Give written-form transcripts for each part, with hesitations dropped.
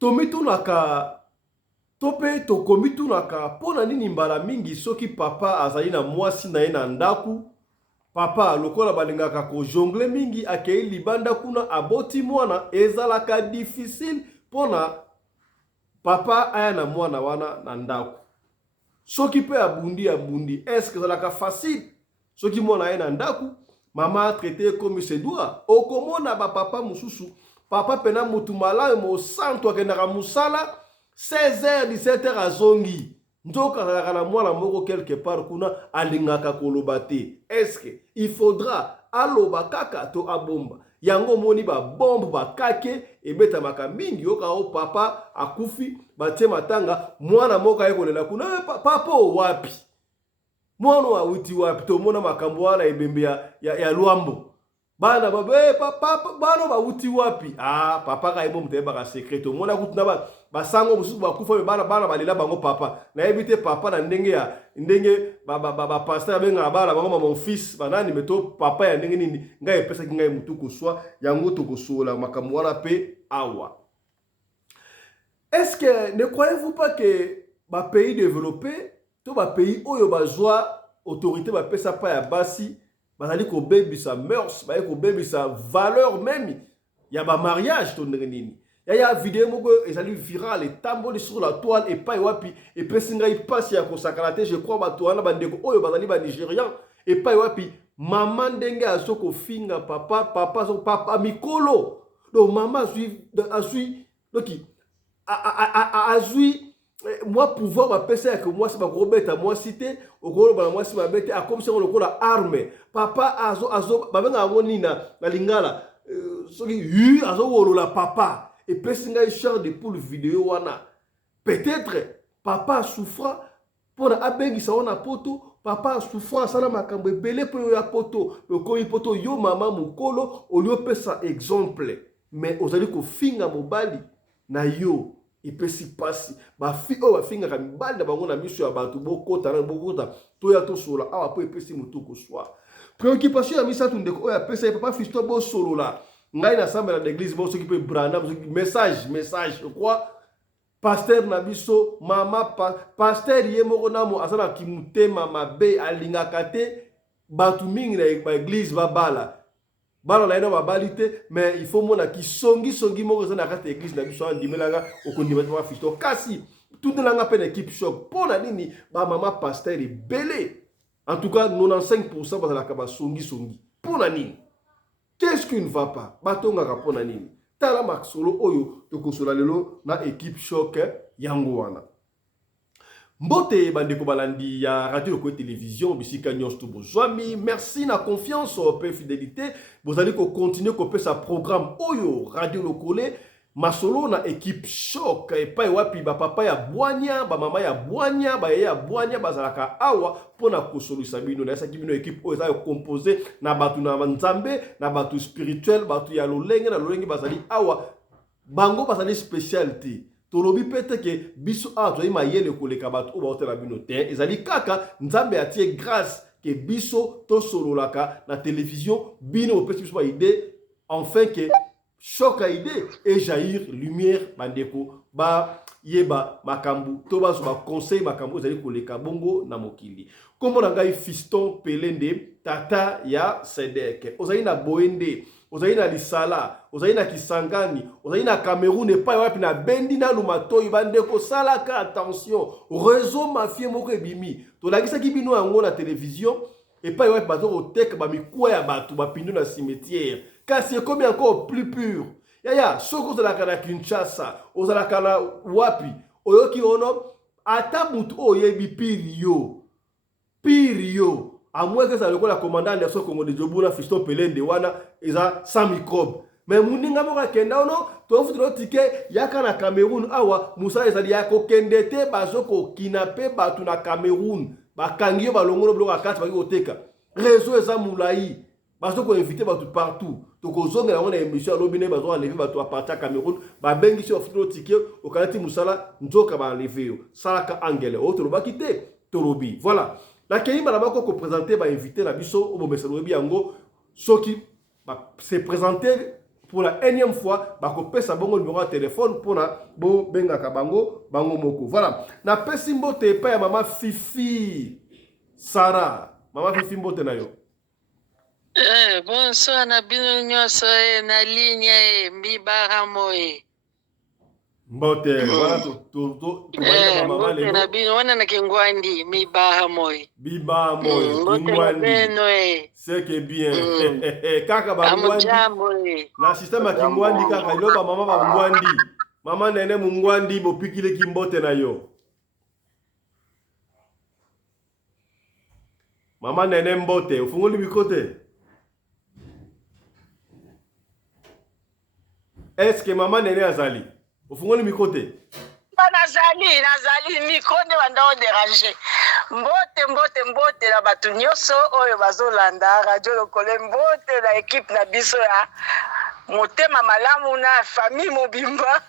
tomitunaka tope tokomitunaka pona nini mbala mingi soki papa azali na mwasi na ye na ndaku, papa lokola balingaka ko jongle mingi akei libanda kuna aboti mwana ezalaka difficile pona papa aya na mwana wana na ndaku. Soki pe abundi est-ce que ezalaka facile soki mwana aya na ndaku mama traité comme se doit? Okomona ba papa mususu papa pena mutu malamu mo santo akendaka musala 16h 17h azongi ndoka azalaka na mwana moko quelque part kuna alingaka koloba te. Est-ce que il faudra aloba kaka to abomba yango moni ba bombe bakake ebetamaka mingi yoka o papa akufi batie matanga mwana moko ayekolela kuna papa wapi mwana wa uti wapi to mona makambo wana ebembe ya Luambo bana babe papa bana ba uti wapi papa ka ebo muteba ka secret to mona kutuna ba sango mususu bakufa bana balela bango papa na ebite papa na ndenge ba pasteur benga bana bango mon fils banani meto papa ya ndenge nini ngai epesa kingai mutu kuswa yango to kusola makambo wana pe awa. Est-ce que ne croyez-vous pas que ba pays développés to ba pays oyo bazwa autorité ba pesa pa ya basi bazali ko bebisa mœurs ba ko bebisa valeur même ya ba mariage to ndenge nini ya vidéo moko ezali viral etamboli sur la toile et pas wapi et pesinga ipasi ya kosakana te je crois bato wana bandeko oyo bazali ba Nigérian et pas wapi maman ndenge azoko finga papa mikolo donc maman azui doki azui moi pouvoir va penser que moi c'est ma robeta moi cité au gros ba moi c'est ma bête a comme si on le cola arme papa azo babenga nina na lingala soki azo wolola papa et pesinga char de pour vidéo wana peut-être papa souffra pour abengi sa wana poto papa souffra sana makambo ebele po ya poto ko poto yo mama mukolo olio pesa exemple mais ozali ko finga mobali na yo ipesi pasi ba fi o ba finga ka mibali na bango na miso ya bato bokota na bokota to ya to sola awa po ipesi mutu ko swa préoccupation ya misa tundeko o ya pesa papa fisto bo solo la ngai na samba na l'église bo soki pe branda message quoi pasteur na biso mama pasteur ye moko namo asala kimutema mabe alingaka te bato mingi na église babala bala na ina babalite mais il faut mona ki songi moko za na kati église na biso andimelanga okondima ba fisto kasi tout de langa pe na équipe choc pona nini ba mama pasteur belé en tout cas 95% ba la ka ba songi pona nini qu'est-ce qui ne va pas batonga ka pona nini tala maksolo oyo to kosola lelo na équipe choc yango wana. Mbote bandeko balandi ya radio ko télévision bisika nyos to bozwami merci na confiance pe fidélité bozali ko continuer ko pesa programme oyo radio lokole masolo na équipe choc et pa wapi ba papa ya bwanya ba mama ya bwanya ba ya bwanya bazalaka awa pona kosolisa bino na saki bino équipe oyo za composé na batu na nzambe na batu spirituel batu ya lolenge na lolenge bazali awa bango bazali spécialité tolobi pete ke biso ato ima yele koleka bato o baotela bino te ezali kaka nzambe atie grâce ke biso to sololaka na télévision bino opesi biso ba idée enfin que choc a idée et jaillir lumière bandeko ba yeba makambu to ba conseil makambu ezali koleka bongo na mokili kombo na ngai Fiston Pelende tata ya Sedek ozali na Boende ozali na Lisala ozali na Kisangani ozali na Cameroun epai wapi na bendi na lumatoyi bandeko salaka attention réseau mafie moko ebimi to lakisa ki bino yango na télévision epai wapi bato oteka ba mikwa ya bato ba pindo na cimetière kasi ekomi encore plus pur ya soko ozalaka na Kinshasa ozalaka na wapi oyoki ono ata mutu oyebi pire yo à moins que ça le la commandant de ce Congo de Jobuna Fiston Pelende wana eza sans microbe mais muninga moka kenda ono to futu ticket yaka na Cameroun awa musa ezali yako kendete bazoko kinape batu na Cameroun bakangiyo balongono bloka kati baki oteka réseau eza mulai bazoko inviter batu partout to kozonga na émission lobine bazo enlever batu à partir Cameroun ba bengi sur futu ticket okalati musala nzoka ba enlever yo salaka angele autre bakite torobi voilà. La Keima là-bas qu'on présentait, bah invité la biso au bomesalobi yango, ceux qui se présenter pour la énième fois bakopesa bango numéro de téléphone pour na bo bengaka bango moko. Voilà, na pesi mbote pa ya mama Fifi Sarah. Mama Fifi mbote na yo. Bonsoir na bino nyonso na ligne Mbibara moye. Mbote wana to bana mama lelo. Na bino wana na kingwandi Mbibara moye. Biba moye kingwandi. C'est que bien. Kaka ba ngwandi. Na système ya kingwandi kaka iloba mama ba ngwandi. Mama nene mungwandi bo pikile kimbote na yo. Mama nene mbote, ufungoli bikote. Est-ce que maman nene azali? Ufungoli mikote. Nazali mikote wanda o déranger. Mbote na batu nyonso oyo bazolanda radio lokole mbote na équipe na biso ya motema malamu na famille mobimba.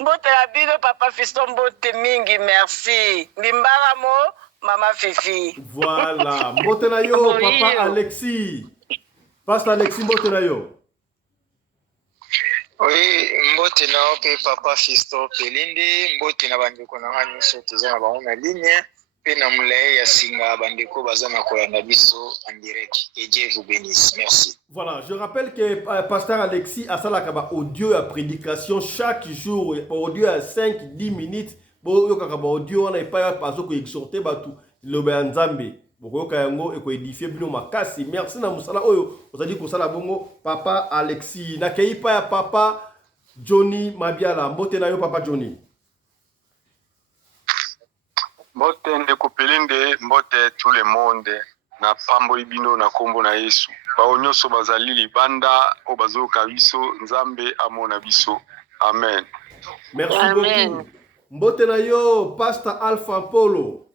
Mbote na bino papa Fiston mbote mingi merci. Mbimbara mo Mama Fifi. Voilà. Mbote na yo, papa Alexis. Pasteur Alexis, mbote na yo. Oui, mbote na ope papa Fiston Pelinde, mbote na bandeko na ngani so toza na bango na ligne, pe na mulaye ya singa bandeko baza na kolanda biso en direct. Et Dieu vous bénisse. Merci. Voilà, je rappelle que pasteur Alexis a ça la audio à prédication chaque jour, audio à 5-10 minutes. Bo yo kaka ba audio wana epa paso ko exhorter batu lobe nzambe boko yoka yango eko édifier bino makasi. Merci na musala oyo ozali ko sala bongo papa Alexis na keipa ya papa Johnny Mabiala. Mbote na yo papa Johnny. Mbote ndeko Pelinde, mbote tout le monde na pambo ibino na kombo na Yesu. Ba nyonso bazali libanda o bazoka biso nzambe amona biso. Amen. Merci beaucoup. Mbote na yo pasteur Alpha Polo.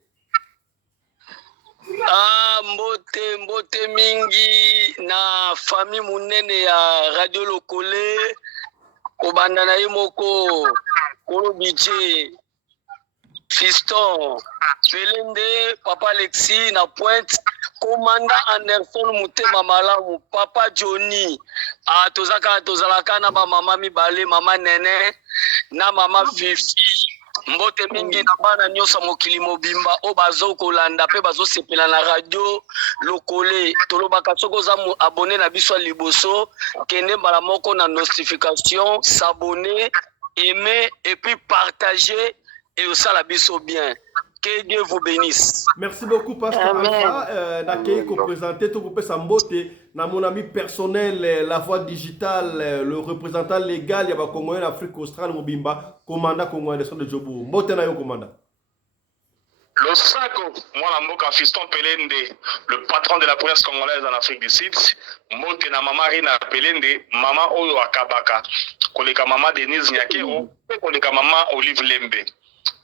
Mbote mingi na famille munene ya radio lokole kobanda na ye moko kolo budget Fiston Pelende papa Alexis na Pointe commandant Anderson mutema malamu papa Johnny tozalaka na ba mama mibale mama nene na mama Fifi. Mbote mingi na bana nyonso mokili mobimba o bazo kolanda pe bazo sepela na radio lokole tolobaka soko za mu abonné na biso liboso kende mbala moko na notification s'abonner aimer et puis partager et aussi la biso bien. Que Dieu vous bénisse. Merci beaucoup, Pasteur Alpha. Nakei ko présenter tout pour Sambote, na mon ami personnel, la voix digitale, le représentant légal, il y a Congolais Afrique australe, Mobimba, commandant congolais de Djobo. Mbote na yo commandant. Le Sako, moi la mboka Fiston Pelende, le patron de la presse congolaise en Afrique du Sud. Mbote na mama Rina Pelende, mama Oyo Akabaka, koleka mama Denise Nyakero, koleka mama Olive Lembe.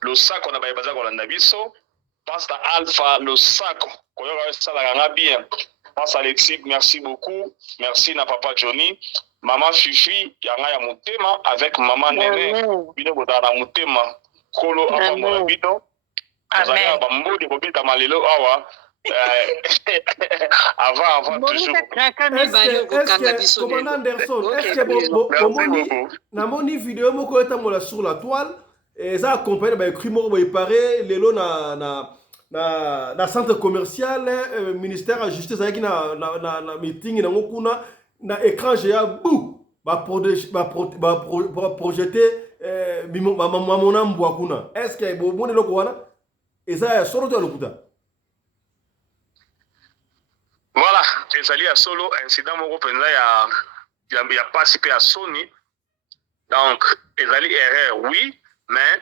Le Sako na bayebaza kolanda biso, pasteur Alpha le Sako, koyoka sala nga bien. Pasteur Alexis, merci beaucoup. Merci na papa Johnny. Maman Fifi, yanga ya mutema avec maman Nene, bino bodana mutema. Kolo apa mo bino. Amen. Bambo de bobita malelo awa. Avant toujours. Est-ce que commandant Anderson, est-ce que namoni vidéo moko etambola sur la toile et ça accompagné ba écrit moko boy paré lelo na centre commercial ministère de justice avec na meeting na ngokuna na écran géant bou ba projeter mamona mbwa kuna. Est-ce que bo moni loko wana eza solo to lokuta? Voilà, ezali à solo incident moko penza ya passe pe à Sony. Donc ezali erreur oui, mais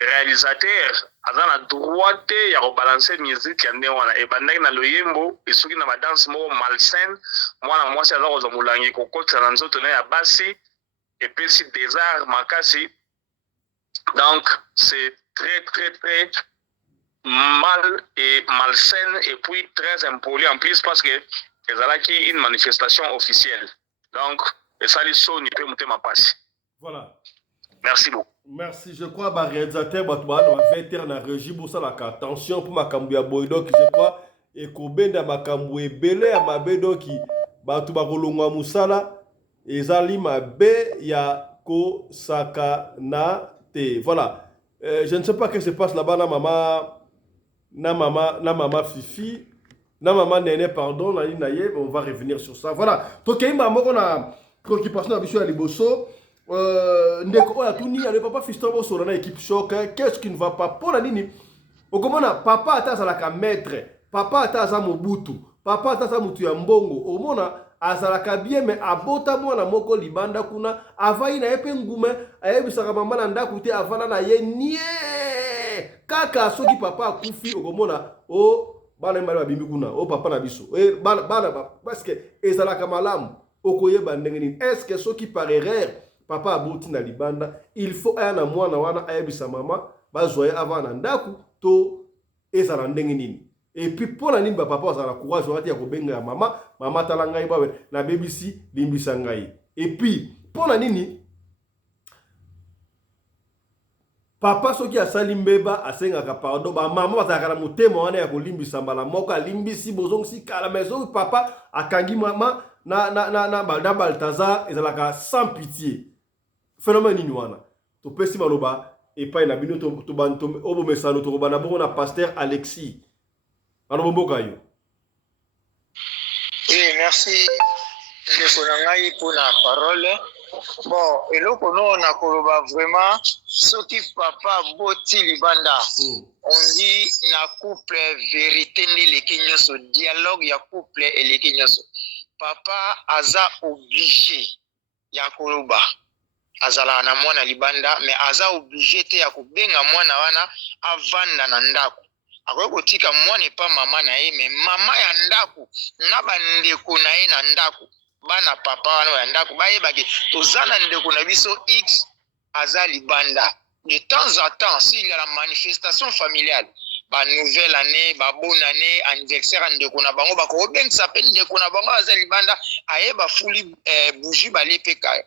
réalisateur aza na droite ya rebalancer musique ya ndewana e bandaki na loyembo esuki na danse moko malsaine mwana mwasi aza kozwa molangi kokotisa na nzoto na ya basi epesi désart makasi. Donc c'est très mal et malsaine et puis très impoli en plus parce que ezalaki une manifestation officielle. Donc esali soni pe mutema pasi. Voilà. Merci beaucoup. Merci, je crois que réalisateur Batouba dans 20h na régie pour ça la attention pour makambu ya boydo qui je crois et kobenda makambu ebele ya mabedo qui Batouba kolongwa musala ezali mabe ya kosakana te. Voilà. Je ne sais pas ce qui se passe là-bas na maman Fifi, na maman Néné, pardon, on va revenir sur ça. Voilà. Donc il y a une préoccupation à Bichou Liboso. Ndeko ya tuni ya papa Fiston bo sur na équipe choc. Qu'est-ce qui ne va pas pour la nini? Okomona papa atazalaka maître, papa ataza mobutu, papa ataza mutu ya mbongo. Omona azalaka bien mais abota mwana moko libanda kuna avai na yepe ngume ayebisaka mama na ndaku te avana na ye nie kaka soki papa akufi okomona o bana mali babimbi kuna o papa na biso bana parce que ezalaka malamu okoyeba ndenge nini. Est-ce que soki par erreur papa aboti na libanda il faut aya na mwana wana ayebisa mama bazwa avant na ndaku to ezala ndenge nini. Et puis pour la ligne papa ça la courage on va dire ko benga mama tala ngai ba na BBC limbisa ngai. Et puis pour la nini papa soki asali mbeba asengaka pardon ba mama bazaka na motema wana ya ko limbisa mbala moko limbisi bozong si kala maison papa akangi mama na Balthazar ezalaka sans pitié. Phénomène nini wana to pesi maloba et pas na bino to banto obo mesano to bana bongo na pasteur Alexis. Oui, merci pour la parole. Bon, et là, on a vraiment ce qui papa boti libanda. On dit na couple vérité ne lekinyoso dialogue ya couple et lekinyoso. Papa aza obligé ya koloba. Azala na mwana libanda mais aza obligé te ya kubenga mwana wana avanda na ndako. Ako kotika mwana pa mama na ye me mama ya ndaku na bandeko na ye na ndaku bana papa wana ya ndaku bayebaki tozana ndeko na biso X aza libanda. De temps en temps s'il y a la manifestation familiale ba nouvelle année ba bonne année anniversaire ndeko na bango bako bengisa pe ndeko na bango aza libanda ayeba fuli bougie balepeka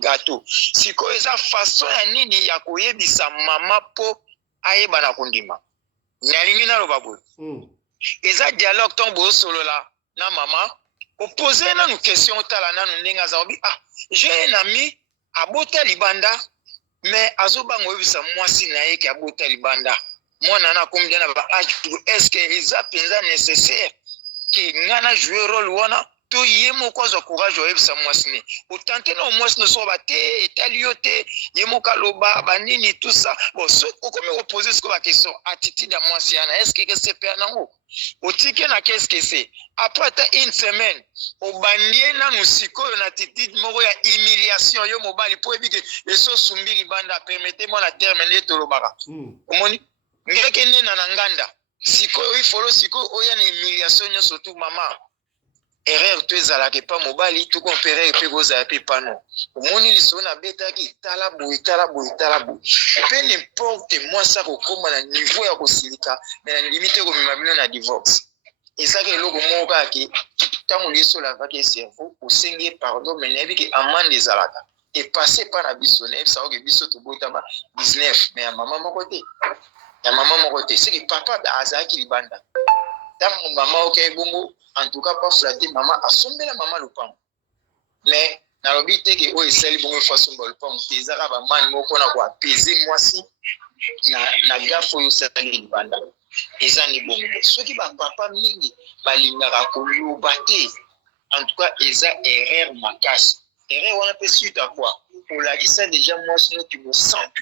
gâteau siko eza façon ya nini ya koyebisa mama po ayeba na kondima. Nalingi na loba boy. Eza dialogue tombo solo la na mama opposer na nous question tala na ndenga za obi j'ai un ami abota libanda mais azoba ngoyebisa mwasi na ye ki abota libanda mwana na combien na ba est-ce que eza penza nécessaire que ngana jouer rôle wana to yemo ko zo courage oyebisa mwasi ne otante na mwasi no so ba te etaliote yemo kaloba banini tout ça bon so okomi opposer ce ko ba question attitude ya mwasi yana est-ce que c'est pe nango otike na qu'est-ce que c'est après une semaine obandie na musiko na attitude moko ya humiliation yo mobali po ebike eso sumbili banda permettez-moi la terminer to lobaka omoni ngeke nena na nganda siko il faut siko oya na humiliation nyo surtout mama. Erreur tu ezalaki pa mobali tout comparer pe goza pe pano omoni liso na betaki tala boy pe n'importe moi ça ko koma na niveau ya kosilika mais na limite ko mimabino na divorce ezaka eloko moko aki tango liso la vaki cerveau osenge pardon mais nebi ki amande ezalaka et passer par la bisonne ça que biso to bota ba 19 mais ya maman moko te c'est que papa azaki libanda tango maman ok bongo en tout cas pas flatter maman asombela maman lopango mais na lobi te ke o esali bongo façon ba lopango tezaka ba mani moko na ko apaiser mwasi na gafo yo sali libanda ezani bongo soki ba papa mingi balingaka koloba te en tout cas eza erreur makasi erreur wana pe suite à quoi pour la kisa déjà mwasi no tu me sens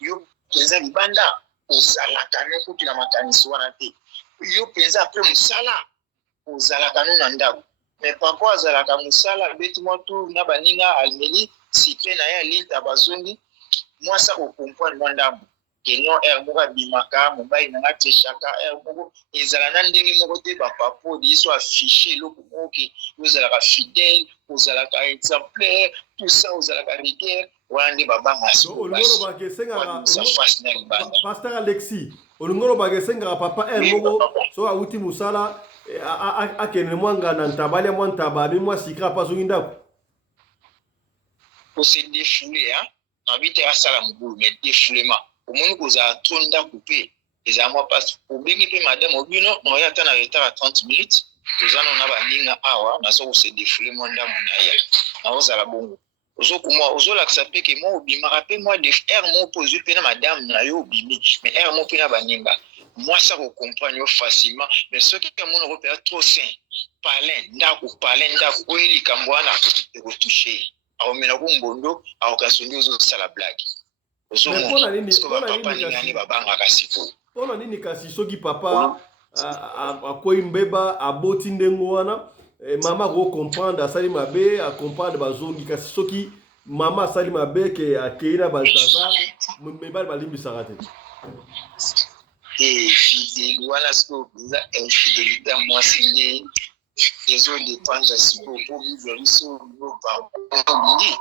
yo eza libanda ozalaka noko tu na makanisi wana te yo penza après musala ozalaka na ndako mais papa azalaka musala beti moi tout na baninga almeli cycle na ya lita bazongi moi ça ko comprendre ndambo kenyo moko bimaka mobile na ngati chaka moko ezala na ndenge moko te ba papa diso afficher loko oke ozalaka fidèle ozalaka exemplaire tout ça ozalaka rigueur wande babanga so olungolo bakesenga pasteur Alexis olungolo bakesenga papa moko so awuti musala akene mwanga na ntabali mwa ntabali mwa sikra pa zongi ndako pour se défouler habite à sala mobulu mais défoulement au moins que za tonda coupé les amours passe au bien que madame obino on y attend à retard à 30 minutes tozana na baninga awa nazo ko se défouler mo ndamu na ya na ozala bongo ozolakisa mpe ke mo obimaka mpe mwa de r mo opozwi mpe na madame na yo obimi mais r mo mpe na baninga mwasi akocomprendre yo facilement mais soki amonako mpe trop sain palin ndako oyo likambo wana ekotouche akomena ko mbondo akokasondi ozosala blage papa ningani babangaka siko mpona nini kasi soki papa akwei mbeba aboti ndenge wana mama akokomprendre asali mabe akomprendre bazongi kasi soki mama asali mabe ke akei na baltaza mibali balimbisaka te fidèle wana sikoyo mpenza infidélité ya mwasi nde ezodépendre sikoyo mpo biblia biso olingi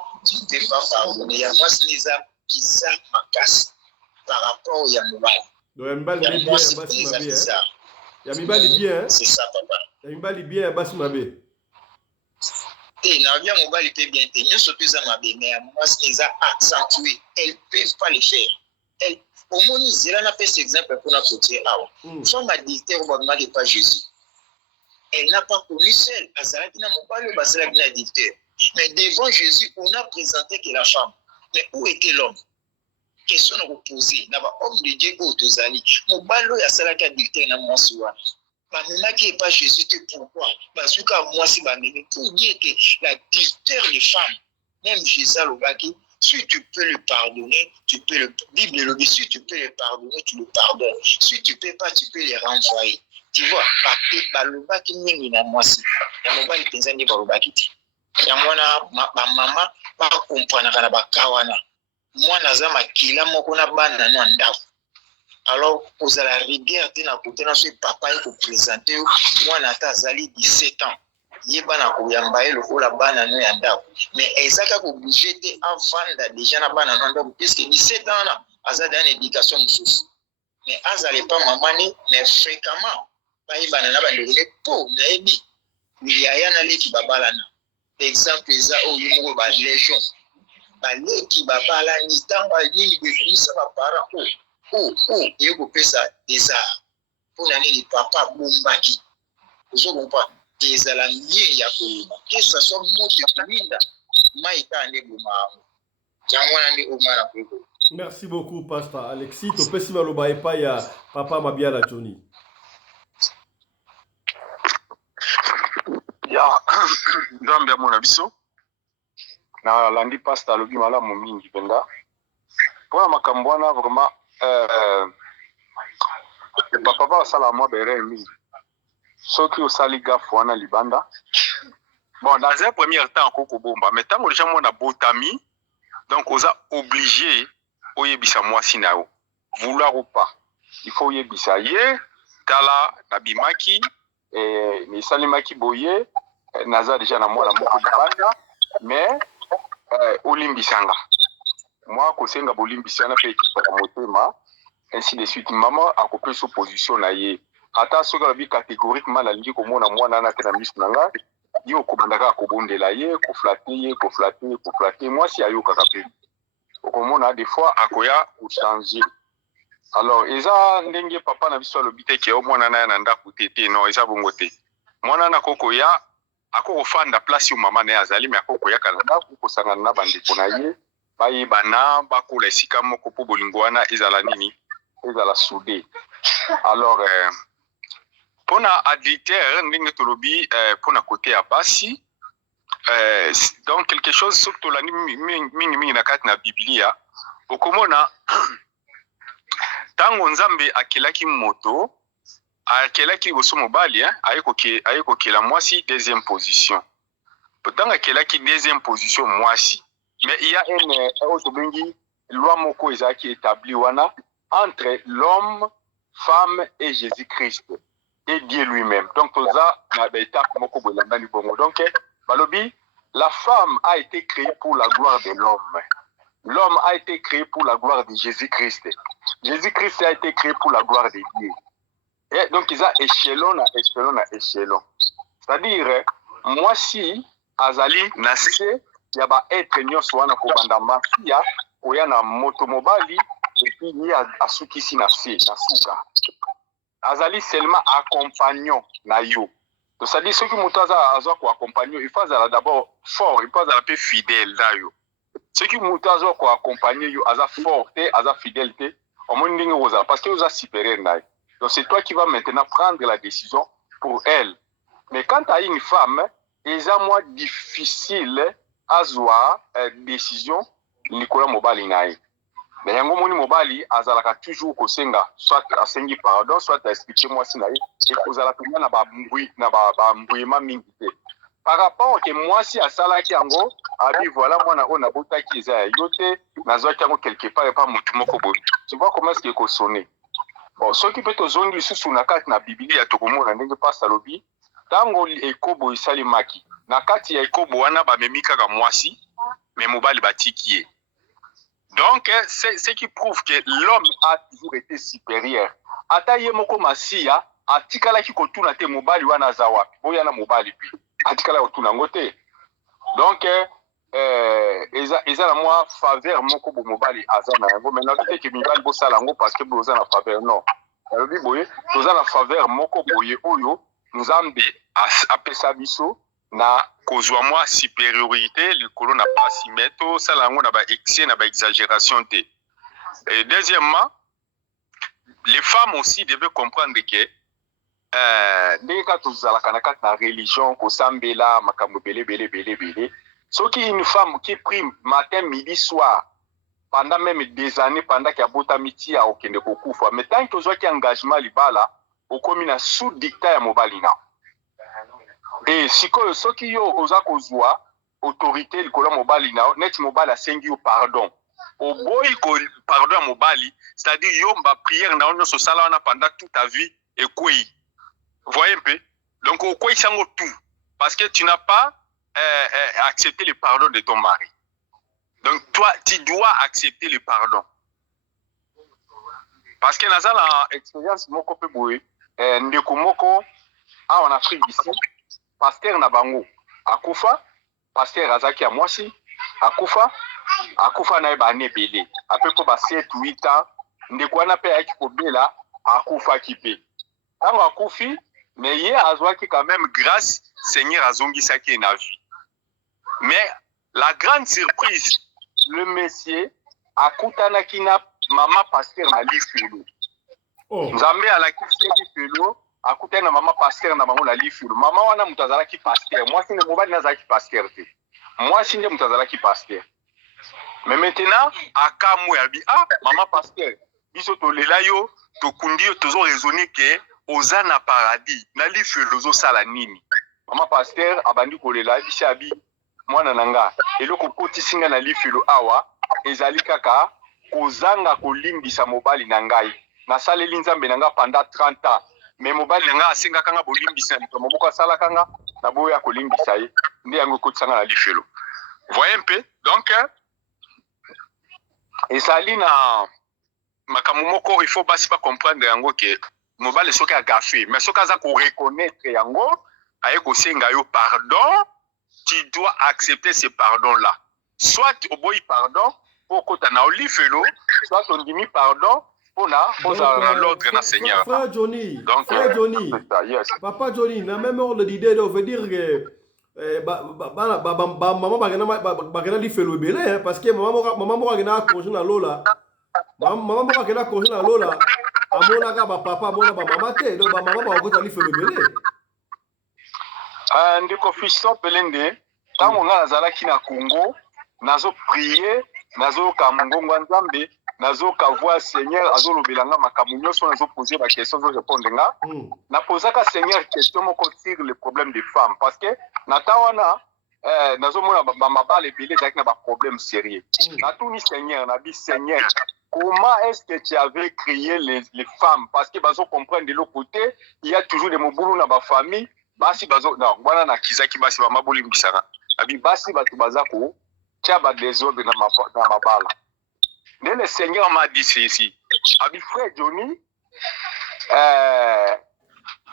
te pas pardonner ya mwasi nde eza bizarre makasi par rapport ya mobali ya mibali bien ya mibali bien c'est ça papa ya mibali bien ya basi mabe te na bien mobali mpe bien te nyonso mpe eza mabe mais ya mwasi eza accentué elle peut pas le faire elle omoni zela na pesa exemple mpona kotie awa femme adultère oyo babimaki pas Jésus elle n'a pas connu seule azalaki na mobali oyo basalaki na adultère mais devant Jésus on a présenté que la femme mais où était l'homme question na koposer na bahomme de Dieu oyo tozali mobali oyo asalaki adultère na mwasi wana bamemaki epa Jésus te pourquoi bazwika mwasi bamemi pour dire que l'adultère de femme même Jésus alobaki si tu peux le pardonner, tu peux le... Bible le dit, si tu peux le pardonner, tu le pardonnes. Si tu peux pas, tu peux les renvoyer. Tu vois, balobaki mingi na mwasi. Ya mobali penza ndi balobaki ti. Ya mwana mama ba comprendre na bakawana. Mwana za makila moko na bana no ndako. Alors, ozala rigueur te na côté na so papa ko présenter mwana ata azali 17 ans. Yebana koyamba ye lokola bana no ya ndako mais ezaka ko bouger te avanda déjà na bana no ndako puisque 17 ans na azada na éducation mosusu mais azale pas mamani mais fréquemment bayebana na bandekele po nayebi yaya na leki babalana exemple eza oyo moko ba légion baleki babalani ntango nini bebimisa bapara yeko pesa des arts mpona nini papa bombaki ozokompa ezala mie ya koyeba que ce soit moto kolinda maika nde bomango yango wana nde omana koyeba. Merci beaucoup Pasteur Alexis topesi maloba epai ya papa Mabiala Johnny ya nzambe amona biso na landi Pasteur alobi malamu mingi mpenza mpona makambo wana vraiment papa basala mwa bere mingi soki osali gafu wana libanda bon dans un premier temps koko bomba mais tango déjà mona botami donc oza obligé oyebisa mwasi na yo vouloir ou pas il faut oyebisa ye tala nabimaki misalimaki boye naza déjà na mwana moko libanda mais olimbisanga moi kosenga bolimbisana pe ekipaka motema ainsi de suite maman akopesa opposition na ye ata soki alobi catégoriquement nalingi komona mwana ana te na miso na nga ye okobandaka kobondela ye koflate mwasi ayokaka mpe okomona des fois akoya kochange alors eza ndenge papa na biso alobi te ke omwana na ya na ndako te non eza bongo te mwana na kokoya akokofanda place yo mama na ye azali me akokoyaka na ndako kosangana na bandeko na ye bayebana bakola esika moko mpo bolingo wana ezala nini ezala soudé alors pona adultère ndenge tolobi pona côté ya basi donc quelque chose soki tolandi mingi na kati na biblia okomona tango nzambe akelaki moto akelaki liboso mobali aye kokela mwasi deuxième position ntango akelaki deuxième position mwasi mais il y a un tobengi loi moko ezalaki établi wana entre l'homme femme et Jésus-Christ et Dieu lui-même. Donc, toza na étape moko bolanda ni bongo. Donc, balobi, la femme a été créée pour la gloire de l'homme. L'homme a été créé pour la gloire de Jésus-Christ. Jésus-Christ a été créé pour la gloire de Dieu. Et donc, ils ont échelon na échelon na échelon. C'est-à-dire, moi si azali nase ya ba être nyonso wana ko banda mafia oya na motomobali et puis ni asukisi na se na suka azali seulement accompagnant na yo Donc ça dit ceux qui moutaza azo ko accompagner, il faut d'abord fort, il faut la paix fidèle d'ailleurs. Ceux qui moutaza ko accompagner yo aza forte, aza fidélité, au moins ndingo oza parce que oza supérieur naï. Donc c'est toi qui vas maintenant prendre la décision pour elle. Mais quand tu as une femme, c'est moins difficile à avoir décision Nicolas Mobali naï. Mais yango moni mobali azalaka toujours kosenga soit asengi pardon soit expliquer moi si naï et kozala pena na ba mbouima mingi te. Par rapport que moi si asala ki yango abi voilà moi na ona botaki eza yote nazwaki yango quelque part pas mutu moko boy. Tu vois comment est-ce que ko sonner. Bon, ce qui peut te zongi susu na kati na Biblia tokomona ndenge pa salobi tango ekobo isali maki. Na kati ya ekobo wana ba memika ka mwasi mais mobali batiki ye. Donc, c'est ce qui prouve que l'homme a toujours été supérieur. Ata ye moko masia, atikala ki kotuna te mobali wana zawa. Boya na mobali pi. Atikala kotuna ngote. Donc, eza na moi faveur moko bo mobali azana yango. Maintenant, tout que mibali bo sala ngo parce que bo za na faveur non. Alobi boye, toza na faveur moko boye oyo, nous ambe a pesa biso na kozwa moi supériorité le kolo na pas si meto salango na ba excès na ba exagération te. Et deuxièmement, les femmes aussi devaient comprendre que dès que tu as la religion ko sambela makambo belé ce qui une femme qui prie matin midi soir pendant même des années pendant qu'il y a botamiti a okende kokufa mais tant que tu as engagement libala okomina sous dictat ya mobalina. Et si ce qui yo oza kozwa autorité likolo mobali na net mobali asengi yo pardon. Au boy ko pardon mobali, c'est-à-dire yo mba prière na ono so sala wana pendant toute ta vie et quoi. Voyez un peu. Donc au quoi sango tout parce que tu n'as pas accepté le pardon de ton mari. Donc toi tu dois accepter le pardon. Parce que naza la expérience moko pe boy ndeko moko en Afrique d'ici pasteur na bango akufa pasteur azaki ya mwasi akufa na ba nebele après ko ba 7-8 ans ndeko wana pe yaki kobela akufa kipe tango akufi mais ye azwaki quand même grâce Seigneur azongisa ki na vie. Mais la grande surprise le monsieur akutana kina mama pasteur na lifelo nzambe alakisi lifelo akutana na mama pasteur na bango na lifelo mama wana mutazala ki pasteur moi sine mobali nazala ki pasteur te moi sine mutazala ki pasteur mais maintenant akamu ya bi mama pasteur biso to lela yo to kundi yo tozo raisonner que oza na paradis na lifelo zo sala nini mama pasteur abandi ko lela bisha bi mwana nanga eloko kotisinga na lifelo awa ezali kaka kozanga kolimbisa mobali na ngai na saleli nzambe nanga pendant 30 ans mais mobali nanga asenga kanga bolimbisa na moboko sala kanga na boya kolimbisa ye ndi yango kotisanga na lifelo. Voyez un peu donc ezali na makambo moko il faut basi pas comprendre yango que mobali soki a gafé mais soki aza ko reconnaître yango aye ko senga yo pardon, tu dois accepter ce pardon là. Soit au boy pardon pour kota na olifelo, soit on dit pardon pour l'ordre na Seigneur. Frère Johnny, donc frère Johnny, yes. Papa Johnny, na même ordre d'idée de veut dire que maman bagana lifelo belé parce que maman bagana congé na lola. Maman bagana congé na lola. Amona ka ba papa mona ba mama te donc ba maman ba ko lifelo belé. Ndiko Fiston Pelende, tango nga nazalaki na Congo, nazo prier, nazo ka mongongo nzambe, nazo ka voir Seigneur azo lobelanga makambo nyonso nazo poser ba question zo répondre nga. Na posaka Seigneur question moko sur le problème des femmes parce que natawana nazo mona ba mabale belé zaki na ba problème sérieux. Na tout ni Seigneur, na bi Seigneur, comment est-ce que tu avais créé les femmes parce que bazo comprendre de l'autre côté, il y a toujours des mobulu na ba famille. Basi bazo non wana na kizaki basi ba mabuli mbisaka abi basi batu bazako tia ba désordre na mabala mais le Seigneur m'a dit ceci abi frère Johnny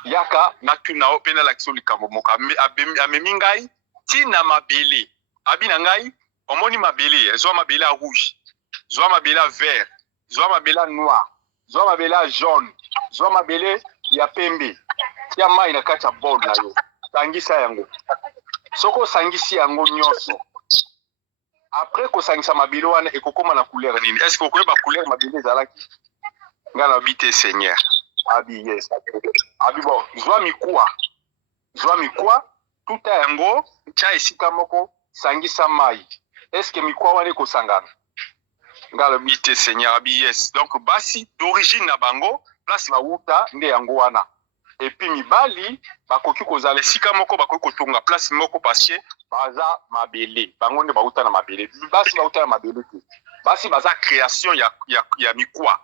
yaka na tuna opena la kisoli kambo moka amemi ngai tina mabele abi na ngai omoni mabele zo mabele rouge zo mabele vert zo mabele noir zo mabele jaune zo mabele ya pembe ya mai na kati ya bol na yo sangisa yango. Soko sangisi yango nyonso. Après ko sangisa mabele wana ekokoma na couleur nini? Est-ce que okoyeba couleur mabele ezalaki? Ngana bite Seigneur. Abi yes. Abi bon, zwa mikwa tuta yango cha esika moko sangisa mai. Est-ce que mikwa wana ekosangana? Ngala bite Seigneur abi yes. Donc basi d'origine na bango place ba wuta nde yango wana. Et puis mibali bakoki kozala esika moko bakoki kotunga place moko parce que baza mabele. Bango nde ba wuta na mabele. Basi ba wuta na mabele te. Basi baza création ya mikwa.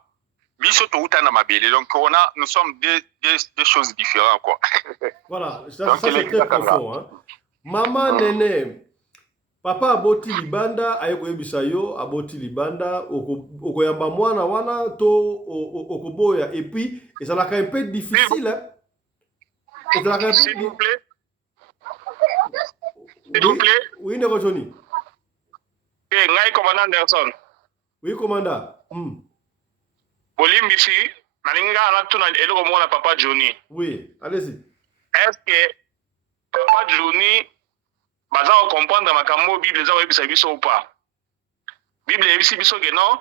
Biso to wuta na mabele. Donc nous sommes deux choses différentes quoi. Voilà, ça c'est très profond hein. Maman Nene, papa aboti libanda ayeko yebisa yo aboti libanda okoyamba mwana wana to okoboya et puis ça l'a un peu difficile hein. S'il vous plaît. S'il vous plaît. Oui, Ndeko Johnny. Eh, ngai commandant Anderson. Oui, commandant. Bolimbisi, nalinga na tuna eloko mwana papa Johnny. Oui, allez-y. Est-ce que papa Johnny baza comprendre makambo Bible za webisa biso ou pas? Bible yebisi biso que non,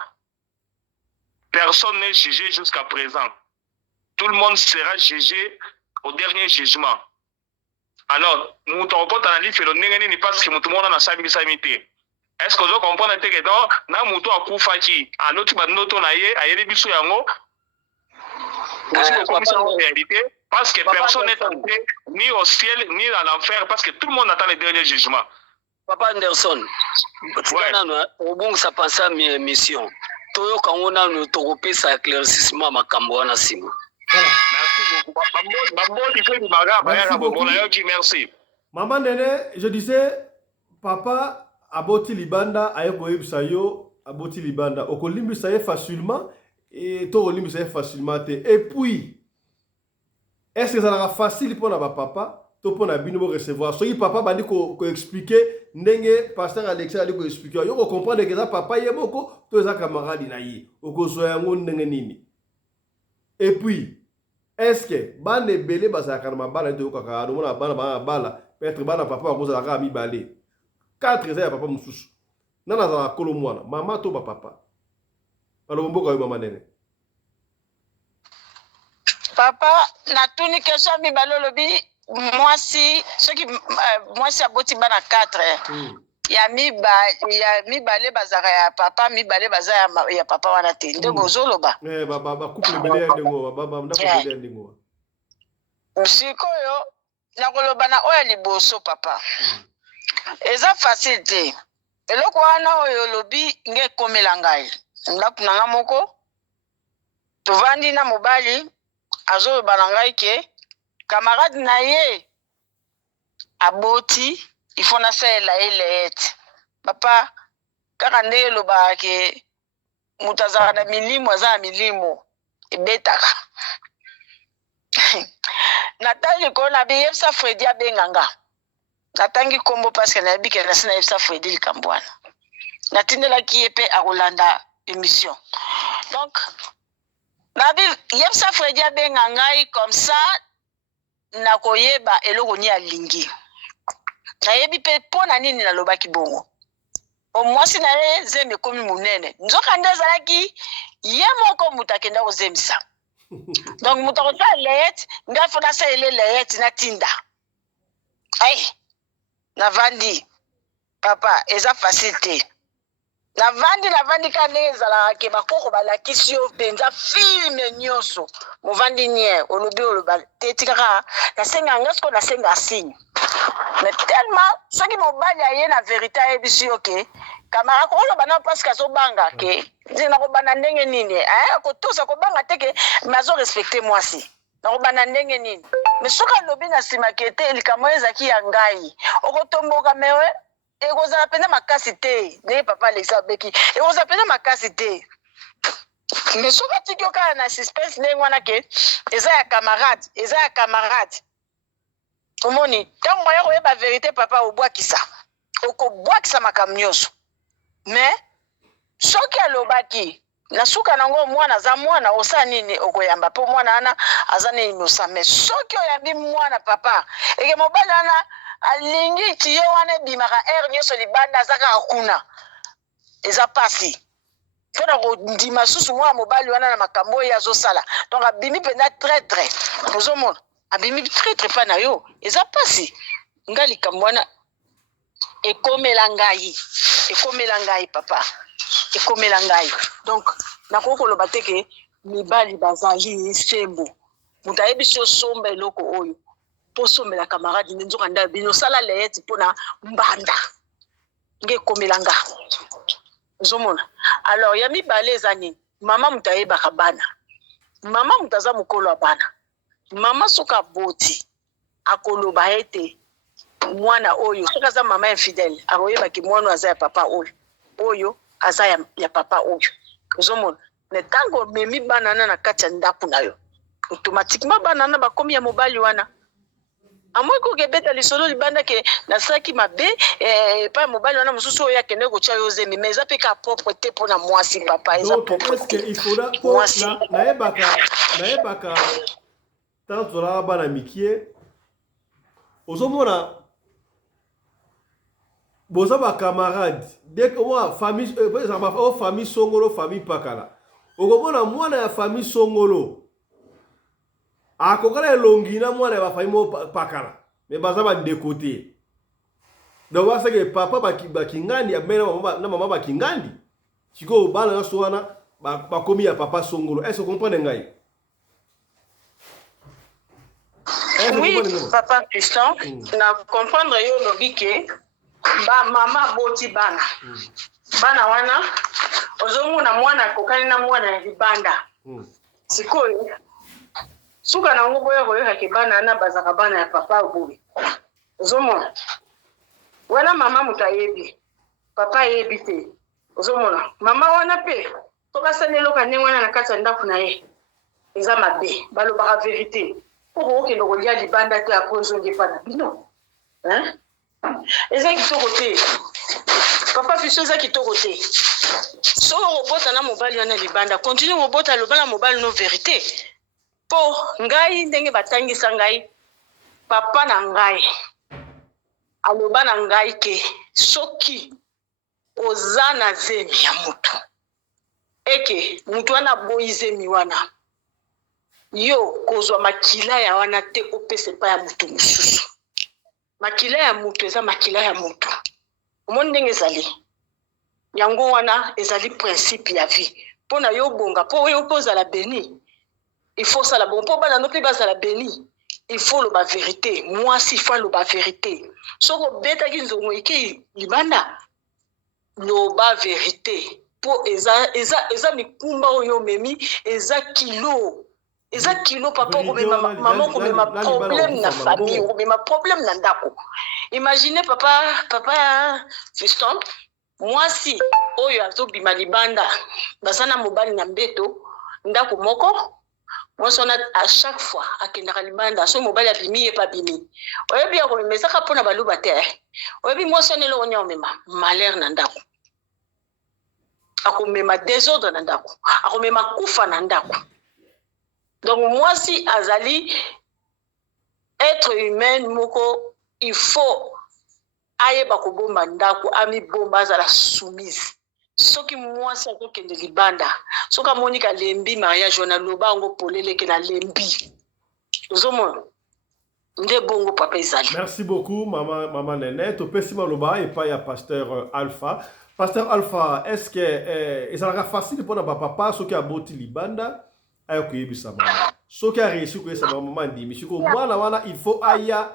personne n'est jugé jusqu'à présent. Tout le monde sera jugé au dernier jugement. Alors, nous te compte dans le livre n'est pas ce que nous monde na sami samité. Est-ce que vous comprenez que non, na muto akufaki, à l'autre banoto na ye, ayeli biso yango. Aussi comme ça en réalité, parce que personne n'est entré ni au ciel ni dans l'enfer, parce que tout le monde attend le dernier jugement. Papa Anderson, au bon ça passe à mes missions. Toyo quand on a nous topé ça éclaircissement makambo wana simo. Merci beaucoup. Merci. Maman Nene, je disais, papa aboti libanda ayeko yebisa yo aboti libanda okolimbisa ye facilement et to olimbisa ye facilement te. Et puis est-ce que ça sera facile pour na papa to pour na bino recevoir so papa bandi ko expliquer ndenge pasteur Alexis ali ko expliquer yo ko comprendre que ça papa yeboko to za camarade na ye okozo yango ndenge nini. Et puis est-ce que bande belé bazaka na mabala to kaka no na bana bala peut-être bana papa ko za ka mi balé 4 ans ya papa mususu nana za kolo mwana mama to ba papa alors mboka yo mama Nene papa natuni kesho mi balolobi mwasi soki mwasi aboti bana 4 ya mi balé bazaka ya papa mi balé baza ya papa wana te ndenge ozoloba ba couple belé ya ndengo ba ndako belé ya ndengo sikoyo nakoloba na oya liboso papa eza facile te eloko wana oyo lobi nge komela ngai ndako nanga moko tovandi na mobali azoloba na ngai ke camarade na ye aboti ifo nasalela ye leyete papa kaka nde elobaka ke moto azalaka na milimo aza na milimo ebetaka natangi likolo na biyebisa Fredi abenganga natangi kombo paske nayebi ke nasi nayebisa Fredi likambo wana natindelaki ye mpe akolanda émission donc nabi yebisa Fredi abenga ngai comme ça nakoyeba eloko ni alingi nayebi mpe mpo na nini nalobaki bongo omwasi na ye zembe ekomi monene nzoka nde ezalaki ye moko moto akenda kozemisa donc moto akosala leyete ngai fo nasalele leyete natinda ai navandi papa eza facile te navandi ka ndenge ezalaka ke bakoko balakisi yo mpenza filme nyonso movandi nie oloba te tikaka nasenga nga siko nasenga signe mais tellement soki mobali aye na vérité ayebisi yo ke kamara koloba na paske azobanga ke nakobanda ndenge nini akotosa kobanga te ke azorespecte mwasi nakobanda ndenge nini mais soki alobi na nsima ke te likambo ezalaki ya ngai okotomboka mewe ekozala pena makasi te ndenge papa Alexis abeki ekozala pena makasi te mais soki atiki yo kaka na suspense ndenge wana ke eza ya camarade omoni ntango ya koyeba vérité papa okobwakisa makambo nyonso mais soki alobaki na suka nango mwana za mwana osa nini okoyamba po mwana ana azane inosame soki oyambi mwana papa eke mobali ana alingi tiyo wana bimaka nyoso libanda zaka akuna eza pasi pona ko ndima susu mwa mobali wana na makambo ya zosala donc abimi pena traître ozomona abimi traître pa na yo eza pasi ngali kamwana ekomela ngai papa ekomela ngai donc nakoko loba teke mibali bazali sembo muta ebiso somba eloko oyo po sombela camarade nzoka nda bino sala leyeti pona mbanda nge ekomela nga zomona alors ya mibale ezani mama mutayeba kabana mama mutaza mukolo abana mama soka boti akoloba ete mwana oyo soka za mama infidèle akoyeba ki mwana aza ya papa oyo aza ya papa oyo uzomona ne tango memi banana na kati ya ndaku na yo automatiquement banana bakomi ya mobali wana amoi ko gebeta lisolo libanda ke nasaki mabe pa mobali wana mususu oyo akende ko cha yo zemi mais ape ka propre te pona mwasi papa eza propre. Donc est-ce que il faudra naebaka tanto la bana mikie ozomona boza ba camarade dès que moi famille par exemple famille songolo famille pakala okomona mwana ya famille songolo akokala elongi na mwana ya famille pakala mais baza ba de côté donc wasa ke papa bakingandi amena na mama bakingandi siko bana na soana bakomi ya papa songolo. Est-ce que vous comprenez ngai? Oui, papa Christian, na comprendre yo lobike ba mama boti bana bana wana ozomuna mwana kokani na mwana ya libanda sikoyo suka na ngo boya koyoka ke bana na bazaka bana ya papa oboyi ozomona wana mama mutayebi papa yebi te ozomona mama wana pe toka sanelo ka wana na kati ya ndaku na ye eza mabe balobaka vérité pour que le lia libanda te apozonge pa na bino hein eza kitoko te papa fiso eza kitoko te so robota na mobali wana libanda continue robota lobala mobali no vérité po ngai ndenge batangisa ngai papa na ngai aloba na ngai ke soki ozana zemi ya mutu eke mutu wana boizemi wana yo kozwa makila ya wana te opese pa ya mutu mususu makila ya mutu eza makila ya mutu omoni ndenge ezali yango wana ezali principe ya vie pona yo bonga po yo kozala beni il faut sala bon po bana no pe bazala beni il faut le ba vérité moi si faut le ba vérité soko beta ki nzongo iki libanda no ba vérité po eza mikumba oyo memi eza kilo papa ko mema maman ko mema problème na famille ko mema problème na ndako. Imaginez papa fiston moi si oyo azobima libanda basana mobali na mbeto ndako moko moi sona à chaque fois akendaka libanda so mobali abimi ye pa bimi oyebi ko memesaka pona baluba te oyebi moi sona lo onya mema malheur na ndako akomema désordre na ndako akomema kufa na ndako. Donc moi si azali être humain moko il faut ayeba ko bomba ndako ami bomba za la soumise soki moi si akokende libanda soka monika lembi mariage na lobango polele ke na lembi ozomona nde bongo papa ezali. Merci beaucoup maman Nenette opesima loba et pas ya pasteur Alpha. Pasteur Alpha, est-ce que ezalaka facile pour na papa soki aboti libanda ayo kuyebisa mama soki a réussi kuyebisa mama ndimi siko mwana wana il faut aya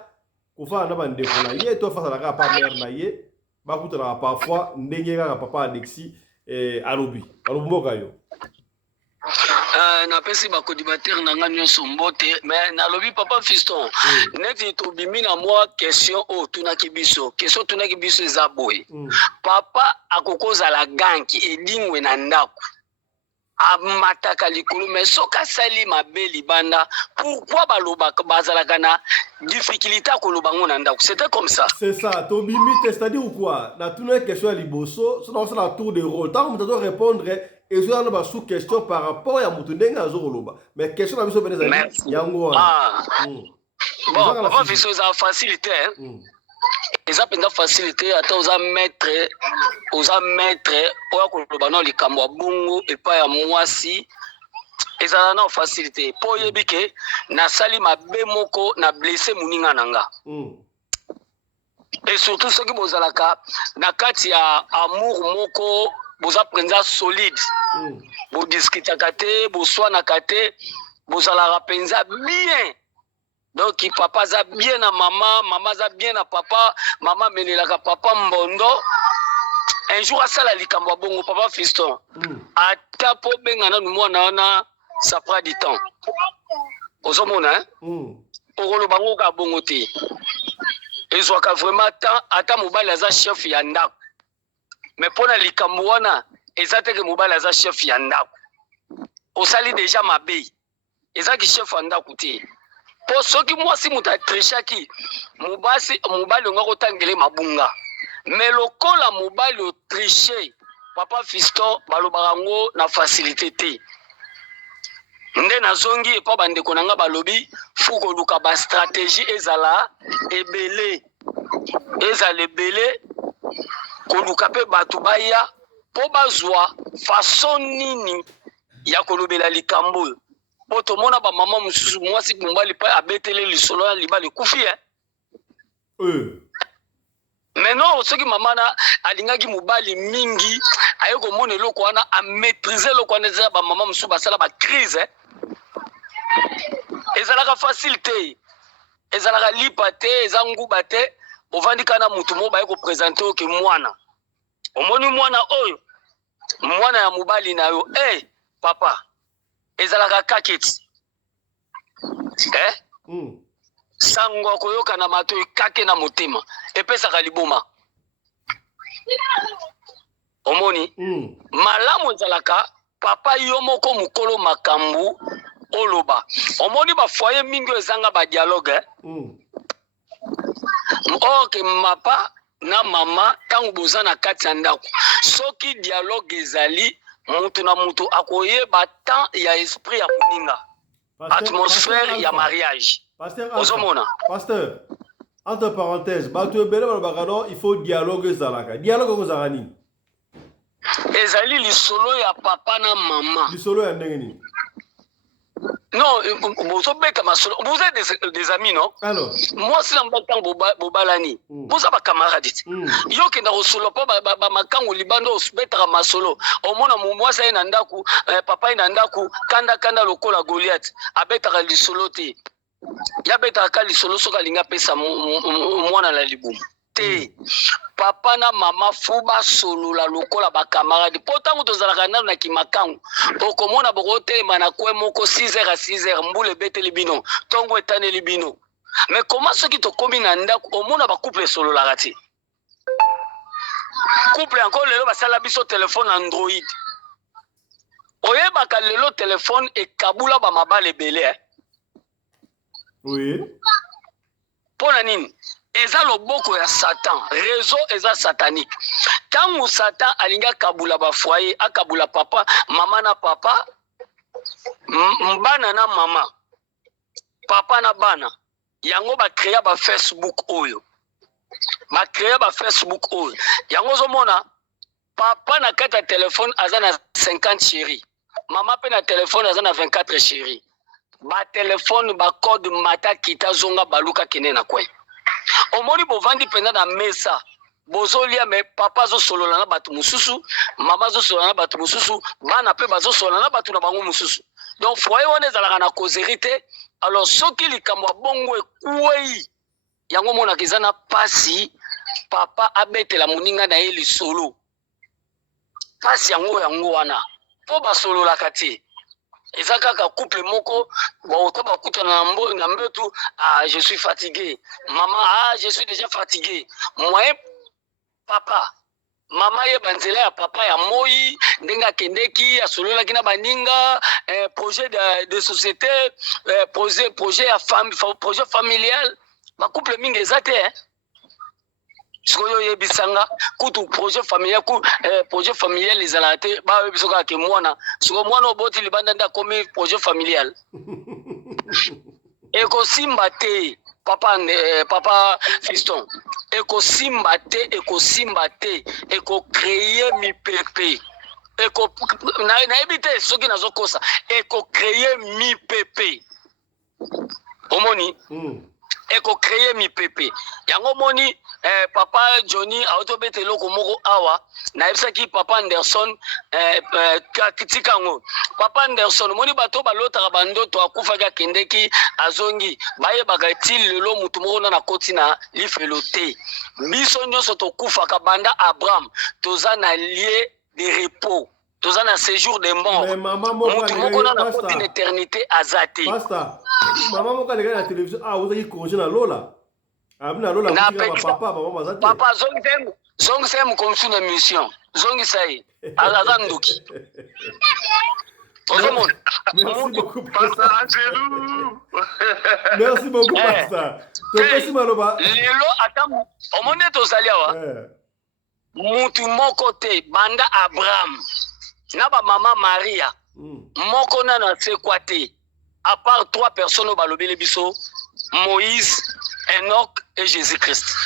kufana na bandeko na ye to fasa la pa mère na ye bakuta na parfois ndenge kaka papa Alexis alobi mboka yo na pesi ba codimateur na nga nyonso mbote mais na lobi papa fiston neti to bimi na moi question o tunaki biso eza boy papa akokoza la ganki edingwe na ndako amataka likolo mais soka sali mabe libanda pourquoi baloba bazalaka na difficulté koloba ngona ndako c'était comme ça. C'est ça to bimi c'est-à-dire quoi na tuna question ya liboso so na tour de rôle tant que tu dois répondre ezo na ba sous question par rapport ya mutu ndenga azoloba mais question na biso beneza yango bon papa Fiston za facilité eza penza facilité ata oza maître oya koloba na likambo ya bongo epai ya mwasi ezala na facilité po oyebi ke nasali mabe moko na blessé moninga na nga et surtout soki bozalaka na kati ya amour moko boza mpenza solide bodiskutaka te boswanaka te bozalaka mpenza bien. Donc papa aza bien na mama aza bien na papa, mama menelaka papa mbondo. Un jour asala likambo ya bongo papa Fiston ata po bengana mwana wana ça prend du temps. Ozomona okoloba ngo ka bongo te ezwaka vraiment temps ata mobali aza chef ya ndako mais mpona likambo wana eza teke mobali aza chef ya ndako osali déjà mabe ezaki chef ya ndako te. Po soki mwasi mutu atrishaki mobali onga kotangele mabunga mais lokola mobali otriche papa Fiston balobaka ngo na facilité te nde nazongi epa bandeko na nga balobi fu koluka ba stratégie ezala ebele koluka pe bato baya po bazwa façon nini ya kolobela likambo po tomona ba mama mususu mwasi mobali pa abetele lisolo ya libali kufi mais non soki mama na alingaki mobali mingi aye komona eloko wana amaîtriser eloko wana eza ba mama mususu basala ba crise ezalaka facile te ezalaka lipa te eza nguba te ovandi kana mutu mo baye kopresente oke mwana omoni mwana oyo mwana ya mobali na yo papa ezalaka kaketi sango koyoka na mato ekake na motema epesaka liboma omoni malamu ezalaka papa yo moko mukolo makambu oloba omoni ba foyer mingi ezanga ba dialogue ok mapa na mama tangu boza na kati ya ndako soki dialogue ezali mutu na mutu akoyeba temps ya esprit ya moninga atmosphère ya mariage ozomona pasteur entre parenthèses bato ebele balobaka non il faut dialogue ezalaka dialogue kozalaka nini ezali lisolo ya papa na mama lisolo ya ndenge nini non bozobeta masolo vous êtes des amis non alors moi si na mbakango bobalani boza ba camarade yo kenda kosolo po ba makango libando osbetaka masolo omona mwasi aye na ndaku papa aye na ndaku kanda lokola Goliath abetaka lisolo te ya betaka lisolo soka linga pesa mwana la libumu te papa na mama fuba solola lokola ba camarade po tango tozalaka nanu na kimakango okomona bokotelema na kwe moko 6h à 6h mbule beteli bino tongo etaneli bino mais comment soki tokomi na ndako omona ba couple sololaka te couple encore lelo basala biso telefone Android oyebaka lelo telefone ekabula ba mabale ebele oui pona nini eza loboko ya Satan réseau eza satanique tango Satan alinga kabula ba foyer akabula papa mama na papa mbana na mama papa na bana yango ba créer ba Facebook oyo yango zomona papa na kata téléphone aza na 50 chéri mama pe na téléphone aza na 24 chéri ba téléphone ba code mata kita zonga baluka kene na kwe omoni bovandi penda na mesa bozolia me papa zo solola na batu mususu mama zo solola na batu mususu bana pe bazo solola na batu na bango mususu donc foyer wana ezalaka na causerie te alors soki likambo bongo ekuwei yango mona kizana pasi papa abetela moninga na ye lisolo pasi yango wana po basolola kati eza kaka couple moko ba kutana na mbetu je suis fatigué maman je suis déjà fatigué moi papa mama ye banzela ya papa ya moi ndenga kendeki asolola kina baninga projet de société projet ya famille projet familial ba couple mingi eza te sikoyo yebisanga kutu projet familial ezala te ba yebisoka ke mwana siko mwana oboti libanda nda komi projet familial ekosimba te papa fiston ekosimba te ekocreye mipepe nayebi te soki nazokosa ekocreye mipepe omoni ekocreye mipepe yango moni papa Johnny autobete eloko moko awa nayebisaki papa Anderson kitikango papa Anderson moni bato balotaka bandoto akufaki akendeki azongi bayebaka ti lelo mutu moko na koti na lifelo te biso nyonso tokufaka banda Abraham toza na lieu de repos toza na séjour de mort mutu moko na koti na éternité azate Pastor maman moko aleka na télévision ozaki congé na lola abina lola papa bazate papa zongi semu komsu na mission zongi sai aza ndoki merci beaucoup Pastor merci beaucoup Pastor topesi maloba lelo ata omone tozali awa mutu moko te banda Abraham na ba mama Maria moko na sekwa te à part 3 personnes au balobele biso Moïse, Enoch et Jésus-Christ.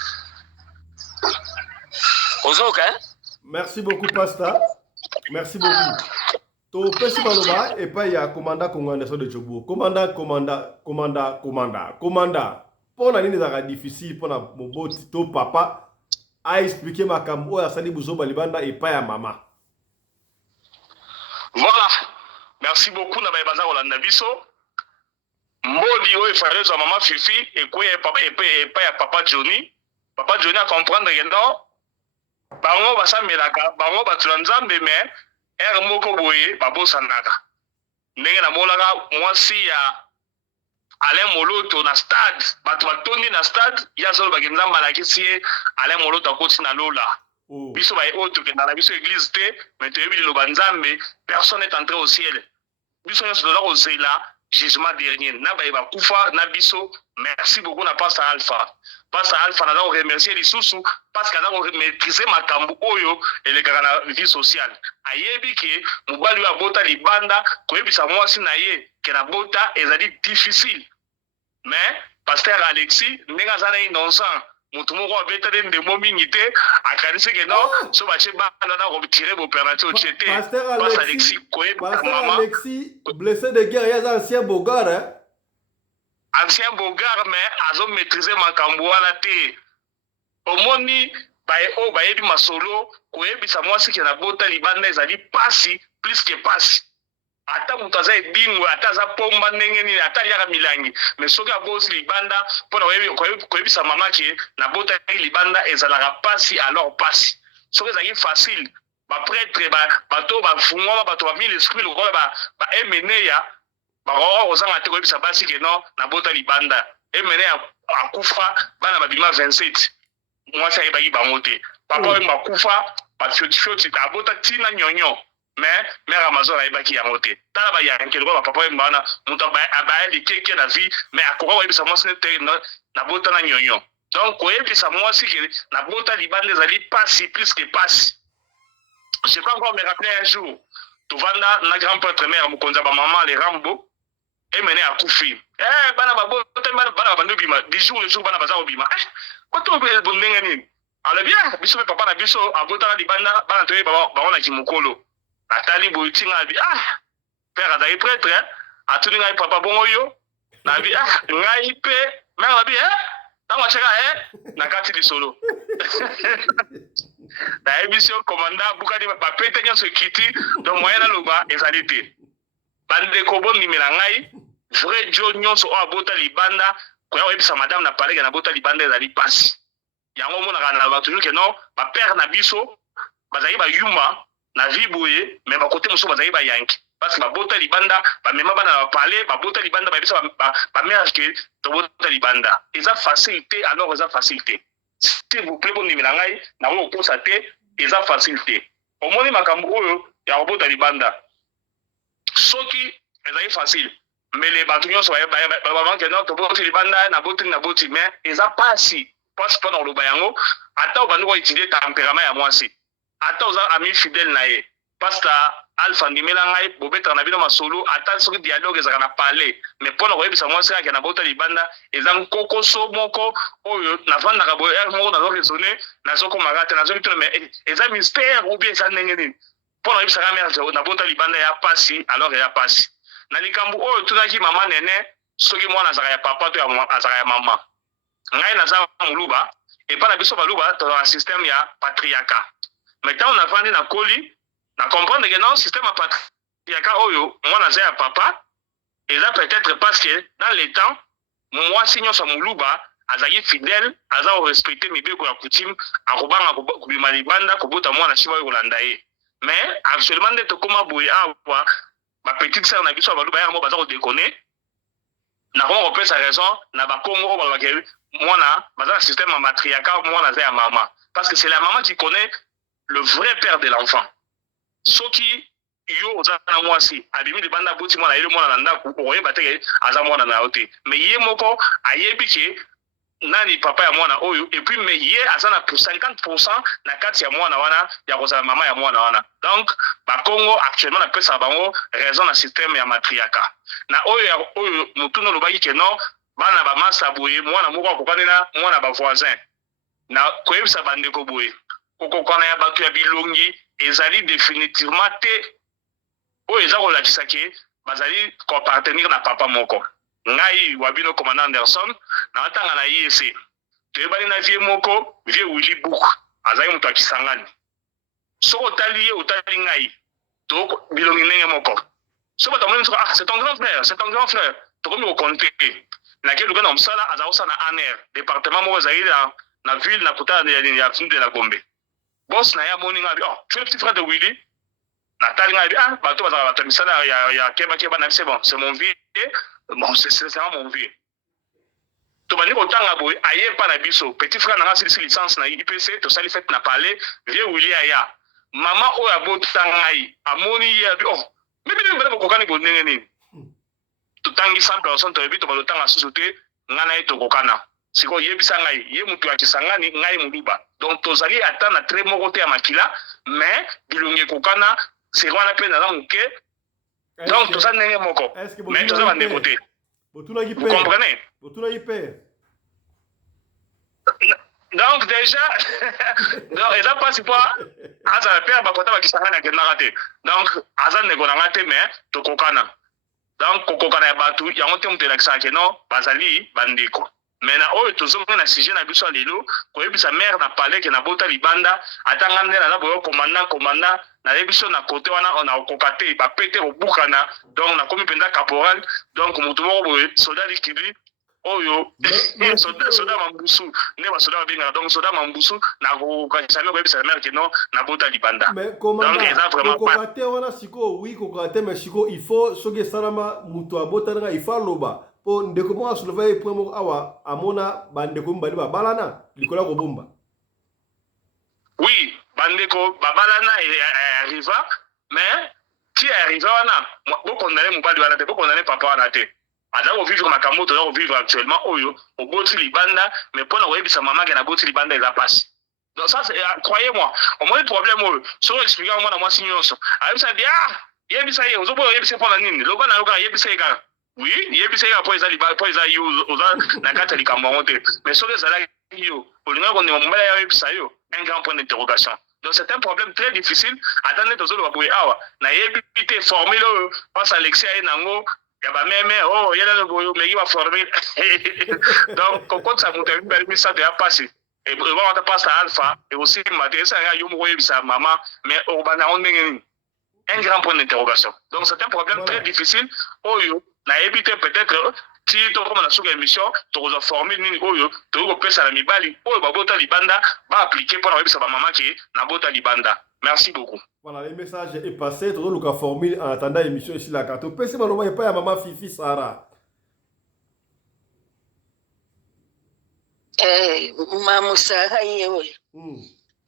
Ozoka, hein? Merci beaucoup Pastor. Merci beaucoup. To pesi maloba et pas ya commandant Congolais de Djobo. Commandant. Pour nini zaka difficile pour na moboti to papa a expliqué makambo ya sali buzo balibanda et pas ya mama. Voilà. Merci beaucoup na baza Rolanda biso. Mbodi oyo frère mama Fifi et quoi papa et pas ya papa Johnny. Papa Johnny a comprendre que non. Bango basamelaka, bango batulanzambe mais moko boye babosanaka. Ndenge na molaka mwasi ya Alain Moloto na stade, bato batondi na stade, ya solo bagenza malakisi Alain Moloto akoti na lola. Biso ba oto ke na biso église te, mais te yebi lo banzambe, personne n'est entré au ciel. Biso nyonso dola kozela jugement dernier. Na ba kufa na biso, merci beaucoup na Pastor Alpha. Pastor Alpha na remercier les sous parce qu'il a maîtrisé makambo oyo et le na vie sociale. Ayebi ke mobali wa bota libanda koyebisa mwasi na ye ke na bota ezali difficile. Mais Pasteur Alexis ndenge azana innocent mutu moko abeta de ndemo mingi te akanisi ke non so bache bana na ko tirer bo pernato chete. Pasteur Alexis blessé de guerre ya ancien Bogar hein. Ancien Bogar mais azo maîtriser makambo wana te. Omoni bayebi masolo koyebisa mwasi ke na bota libanda ezali pasi plus que pasi. Ata mutu aza edingwe ata aza pomba ndenge nini ata yaka milangi mais soki abosi libanda mpona koyebisa mama ke na bota libanda ezalaka pasi alors pasi soki ezalaki facile baprêtre bato bafungwama bato bami l'esprit lokola baemeneya bakoko kozanga te koyebisa basi ke non na bota libanda emeneya akufa bana babima 27 mwasi ayebaki bango te papa oyo bakufa bafiotifioti abota ntina nyonyo mais mère Amazon ayebaki yango te tala bayanke lokola papa oyo bana moto abayeli keke na vie mais akoka koyebisa mwasi te na bota na nyonyo donc koyebisa mwasi ke na bota libanda ezali pasi plus que pasi. Je peux encore me rappeler un jour tovanda na grand prêtre mère mokonza ba maman les Rambo et mené à Koufi bana babota bana bandu bima 10 jours le jour bana baza obima bato bondenge nini alors bien biso papa na biso abota na libanda bana toye ba na kimukolo atali boitinga bi père azali prêtre atuli ngai papa bongo yo na bi ngai pe mère bi tango cheka na kati lisolo na émission commandant bukadi ba pete nyo sekiti donc moyen na loba ezali te bande ko bon nimela ngai vrai jo nyonso o abota libanda ko ya webisa madame na parler na bota libanda ezali pasi yango mona kana ba toujours que non ba père na biso bazali ba yuma na vie boye mais ba côté moso bazali ba yanki parce que ba bota libanda ba mema bana ba parler ba bota libanda ba bisa ba mère que to bota libanda eza facilité alors eza facilité s'il vous plaît bon nimela ngai na wo ko sa te eza facilité omoni makambo oyo ya bota libanda soki ezali facile mais les bato nyonso ba manque non to bota libanda na boti mais eza pasi passe pendant le bayango ata obandi koétudier tempérament ya mwasi ata oza ami fidèle na ye pasta alpha ndimela ngai bobetaka na bino masolo ata soki dialogue ezalaka na palais mais mpona koyebisa mwasi kaka na bota libanda eza nkokoso moko oyo navandaka boye moko nazoresone nazokomaka te nazokituna mais eza mystère ou bien eza ndenge nini mpona koyebisaka mare na bota libanda ya pasi alors eya pasi na likambo oyo tunaki mama nene soki mwana azalaka ya papa to azalaka ya mama ngai naza moluba epa na biso baluba tozala na système ya patriarcat mais ntango navandi na koli na comprendre que non système ya patriarcat oyo mwana aza ya papa eza peut-être parce que dans les temps mwasi nyonso ya moluba azalaki fidèle aza korespecte mibeko ya coutume akobanga kobima libanda kobota mwana si bayo kolanda ye mais actuellement nde tokóma boye awa bapetite sere na biso ya baluba yaka mo baza kodekone nakoma kopesa raison na bakongo oyo balobaki mwana baza na système ya matriarcat mwana aza ya mama parce que c'est la maman qui connaît le vrai père de l'enfant soki yo oza na mwasi abimi libanda boti mwana yele mwana na ndako okoyeba te aza mwana na yo te mais ye moko ayebi ke nani papa ya mwana oyo et puis mais ye aza na 50% na kati ya mwana wana ya kozala mama ya mwana wana donc bakongo actuellement napesa bango raison na système ya matriarcat na oyo mutuna olobaki ke non bana bamasa boye mwana moko akokanela mwana bavoisin na koyebisa bandeko boye kokokana ya bato ya bilongi ezali définitivement te oyo eza kolakisa ke bazali kopartenir na papa moko ngai wabino commandant Anderson na atanga na IEC toyebani na vie moko vie Willy Book azali moto akisangani soko otali ye otali ngai to bilongi ndenge moko so bato amoni ah c'est ton grand frère tokomi kokonte na ke luka na msala azaosa na ANR département moko ezali na ville na kutana ya ville de la Gombe boss na ya moni ngai oh tu es le petit frère de Willy natali ngai ah bato bazala bato misala ya keba na c'est bon c'est mon vie bon c'est vraiment mon vie to bani kotanga boy aye pa na biso petit frère nanga sili licence na IPC to sali fête na parler vie Willy aya mama oyo abotanga ngai amoni ye oh mais bino kokani bonenge nini to tangi 100 personnes to ebito balotanga susu te ngana ye to kokana siko yebisa ngai ye mutu akisangani ngai muluba donc tozali ata na très moko te ya makila mais bilongi kokana c'est quoi la peine dans mon cœur donc tout ça n'est moko mais tout ça va déboter vous comprenez donc déjà donc et ça passe pas aza père ba kota ba kisangana ke nakate donc aza nego na ngate mais to kokana donc kokokana ya batu ya ngote mutela kisake no bazali bandiko mais na oyo tozonga na sujet na biso lelo koyebisa mère na palais ke na bota libanda atanga ndela na boyo commandant na yebiso na côté wana on a kokate ba pété obukana donc na komi penda caporal donc mutu moko boye soldat likili oyo soldat mambusu ne ba soldat binga donc soldat mambusu na kokachame koyebisa mère ke no na bota libanda mais commandant kokate wana siko oui kokate mais siko il faut soge salama mutu abota nga il faut loba po ndeko mo asolva point moko awa amona bandeko mbali babalana likola ko bomba oui bandeko babalana arriva mais qui arriva wana beaucoup ndale mobali wana te beaucoup ndale papa wana te adako vivre makambo to dako vivre actuellement oyo oboti libanda mais pona koyebisa mama ke na boti libanda eza passe donc ça croyez-moi au moins problème oyo so expliquer moi na signonso ayebisa dia yebisa ye ozoboyo yebisa pona nini loka na loka yebisa ka oui yebisa ka po eza yo oza na kata likambo ngote mais so ezala yo olinga ko ndima mbala ya yebisa yo un grand point d'interrogation donc c'est un problème très difficile attendez tozolo ba boye awa na yebite formule passe Alexia et nango ya ba meme oh yela le boyo meki ba formule donc kokot sa mutu bi ça de passer et on va passer alpha et aussi matin ça yo mo yebisa mama mais o bana on ndenge un grand point d'interrogation donc c'est un problème très difficile oyo na éviter peut-être si to comme na suka émission to ko formule nini oyo to ko pesa la mibali oyo ba bota libanda ba appliquer pour webisa ba mama ki na bota libanda. Merci beaucoup. Voilà, le message est passé. Tout le monde formule en attendant l'émission ici la carte. Pèse maloma pas ya maman Fifi Sarah. Maman Sarah yewe.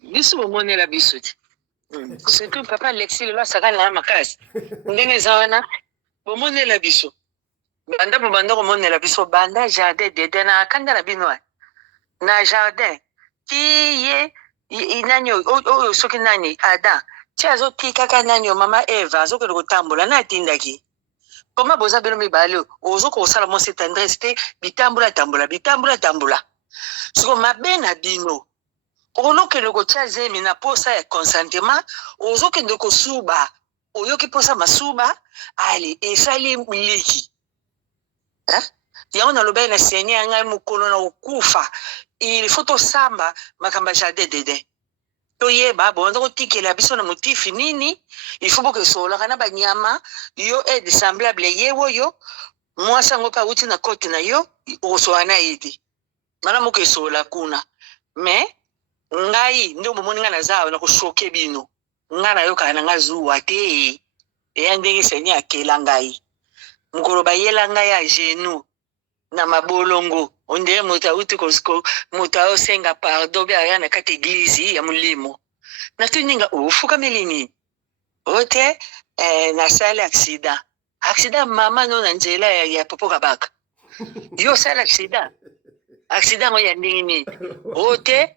Biso bomone la biso. C'est que papa Alexis le saka na makasi. Ndenge zawana bomone la biso. Banda komone la biso banda jardin de na kanda na binwa. Na jardin ti ye nani oyo soki nani Adam ti azotikaka nani yo mama Eva azokende kotambola na atindaki koma boza bino mibale ozokosala mwasi tendresse te bitambola tambola siko mabe na bino olokende kotia zemi na posa ya consentement ozokende kosuba oyoki posa masuba ali esali miliki yango nalobai na senye ya ngai mokolo na okufa il faut tosamba makambo ya jardin dede toyeba bonza kotikela biso na motifi nini il faut bokesolaka na banyama yo aide semblable ye oyo mwasi yango mpe awuti na kote na yo okosola na ye te mana mokesola kuna me ngai nde omomoni ngai naza awa na koshoke bino ngai nayokaka na ngai zuwa te eya ndenge senye akela ngai mokolo bayela ngai ya genou na mabolongo onde moto awuti moto aosenga pardon be aya na kati eglize ya molimo natuninga ofukameli nini ote nasali accident mama no na nzela ya popo kabaka yo sala accident ngo ya ndenge nini ote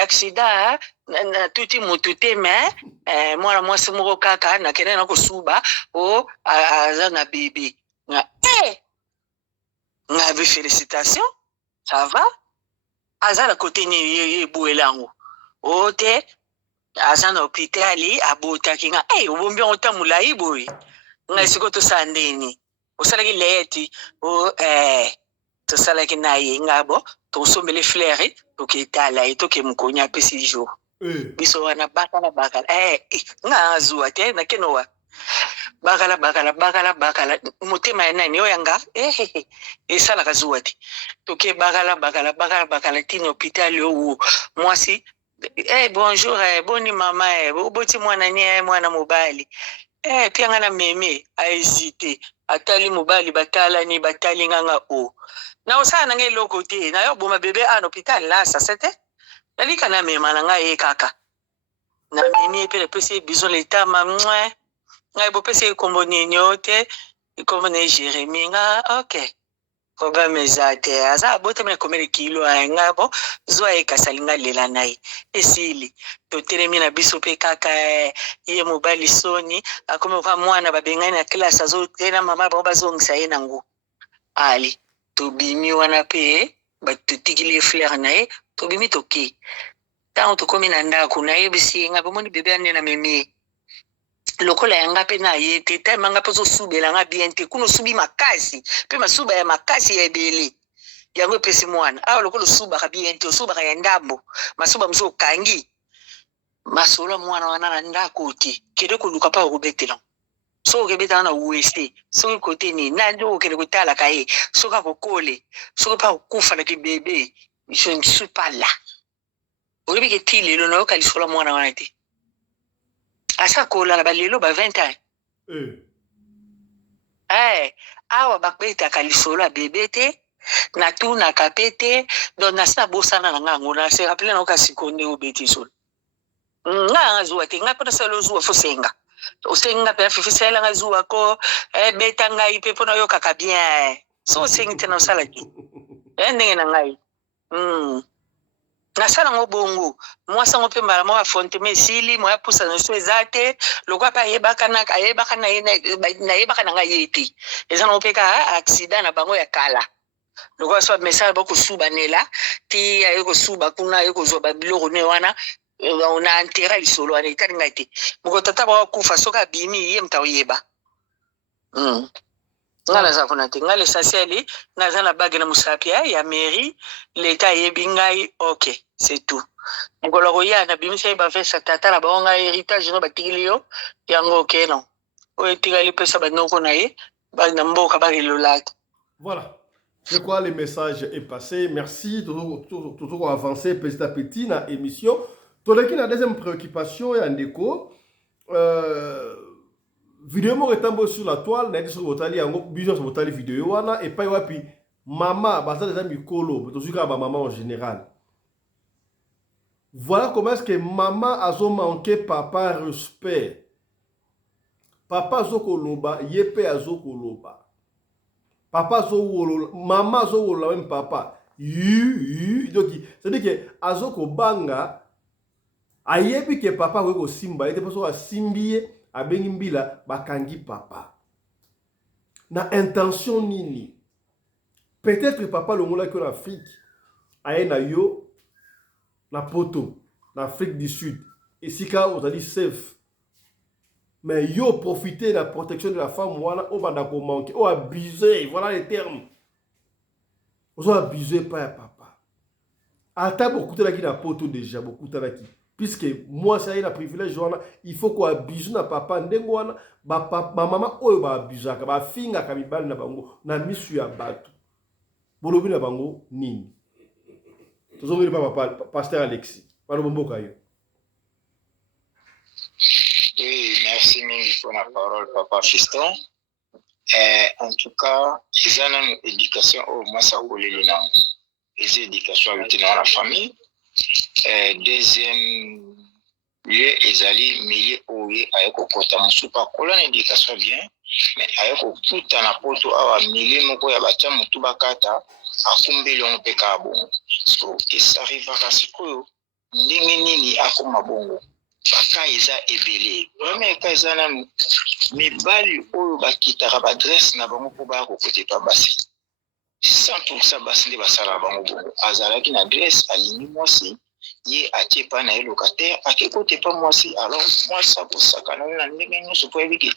accident na tuti motu te me mwana mwasi moko kaka nakende na kosuba o aza na bebe nga félicitations ça va aza na kote ni ebwelango ote aza na hôpitali abotaki nga obombi yango ta molai boye ngai siko tosala ndeni osalaki leti tosalaki na ye ngabo tosombele flaire toketala ye toke mokonyi apesi jour biso wana bakala nga azuwa te nakenowa bakala motema ya nani oyanga esalaka zuwa te toke bakala tino hôpital owo mwasi bonjour boni mama oboti mwana ni mwana mobali pianga na meme ahésité atali mobali batali nganga na osala na ngai eloko te na yo boma bebe na hôpital lasa sete nalika na mema na ngai kaka na memi mpe napesi biso letama ngai bopesi ekombo nini o te ekombo na Jérémie nga ok problème eza te aza abotami na komele kilo ngai bo zwa ekasali nga lela na ye esili totelemi na biso mpe kaka ye mobali soni akomi oka mwana babengani na klase azotela mama bango bazongisa ye nango ali tobimi wana mpe totikili fleur na ye tobimi toke ntango tokomi na ndako nayebisi ye nga bomoni bebe ande na memi lokola yanga mpe na ye te time anga mpe ozosubela nga bien te kuna osubi makasi mpe masuba ya makasi ya ebele yango epesi mwana awa lokola osubaka bien te osubaka ya ndambo masuba mosu okangi masolo mwana wana na ndako te kende koluka mpa okobetela soki okebetala na weste soki kote nini nandi okende kotalaka ye soki akokole soki mpa kokufa na kibebe je ne suis pas là oyebi ke ti lelo nayoka lisolo mwana wana te asa kolala balelo ba 20 ans awa bakbetaka lisolo ya bebe te natunaka mpe te donc nasi nabosana na ngango nase rappele nayoka sikonde obeti solo nga anga zuwa te nga mpo nasala ozuwa fo senga osenga mpe afifisela nga zuwa ko beta ngai mpe mpo nayokaka bien so osengi te na osala te ndenge na ngai nasala ngo bongo mwasi yango mpe mbala moko afonteme esili moya pusa na so eza te lokwa mpe ayebaka na ngai ye te eza nango mpe ka accident na bango ya kala lokwa so bamesala bakosubanela ti aye kosuba kuna aye kozwa babiloko ne wana na antera lisolo wana etali ngai te moko tata bakokufa soki abimi ye mutu aoyeba nga naza kuna te nga l'essentiel naza na bage na mosapia ya mairie leta ayebi ngai ok c'est tout mokolo koya na bimisa ye bavesa tata na bango ngai héritage no batikili yo yango ok non oyo etikali pesa bandoko na ye na mboka bakilolaki. Voilà. Je crois que le message est passé. Merci. Toujours avancer petit à petit dans l'émission. Tout le qui la deuxième préoccupation est en déco. Vidéo mo retambo sur la toile, na sur botali yango business botali vidéo wana et pas wapi maman basa des amis kolo, to suka ba maman en général. Voilà comment est-ce que maman a manqué papa respect. Papa zokoloba, yepe azokoloba. Papa zo wolo, maman zo wolo même papa. Donc c'est-à-dire que azoko banga ayebi ke papa weko simba ete poso asimbi abengi mbila bakangi papa na intention nini. Peut-être que papa longola ki en Afrique aye na yo na poto na Afrique du Sud et si ka on a dit safe. Mais yo profiter de la protection de la femme wana on va d'ako manquer, on abuser, voilà les termes. On a abusé par papa. Ata beaucoup de la qui na poto déjà beaucoup de la qui puisque moi ça y est la privilège wana il faut qu'on abuse na papa ndengo wana ba papa maman oyo ba abusaka ba finga ka mibali na bango na misu ya bato. Bolobi na bango nini. Tozongeli papa pasteur Alexis. Palo bomboka yo. Oui, merci mingi pour la parole, Papa Fiston. En tout cas, ils ont une éducation au Massa Olelina. Ils ont une éducation avec la famille. Deuxième lieu, ils ont milieu où ils ont kota musupa kola une éducation bien, mais avec tout en apoto à milieu moko ya bacha mutu bakata afumbeli on peka bongo. So, ça arrive à kasiko ndenge nini akoma bongo. Baka eza ebele. Premier ka eza na mibali oyo bakitaka ba adresse na bango po ba ko kote pa basi. 100% basi nde basala bango bongo. Azalaki na adresse alini mwasi ye atie pa na locataire akekote pa mwasi alors mwasa ko sakana na ndenge nyonso po ebiki.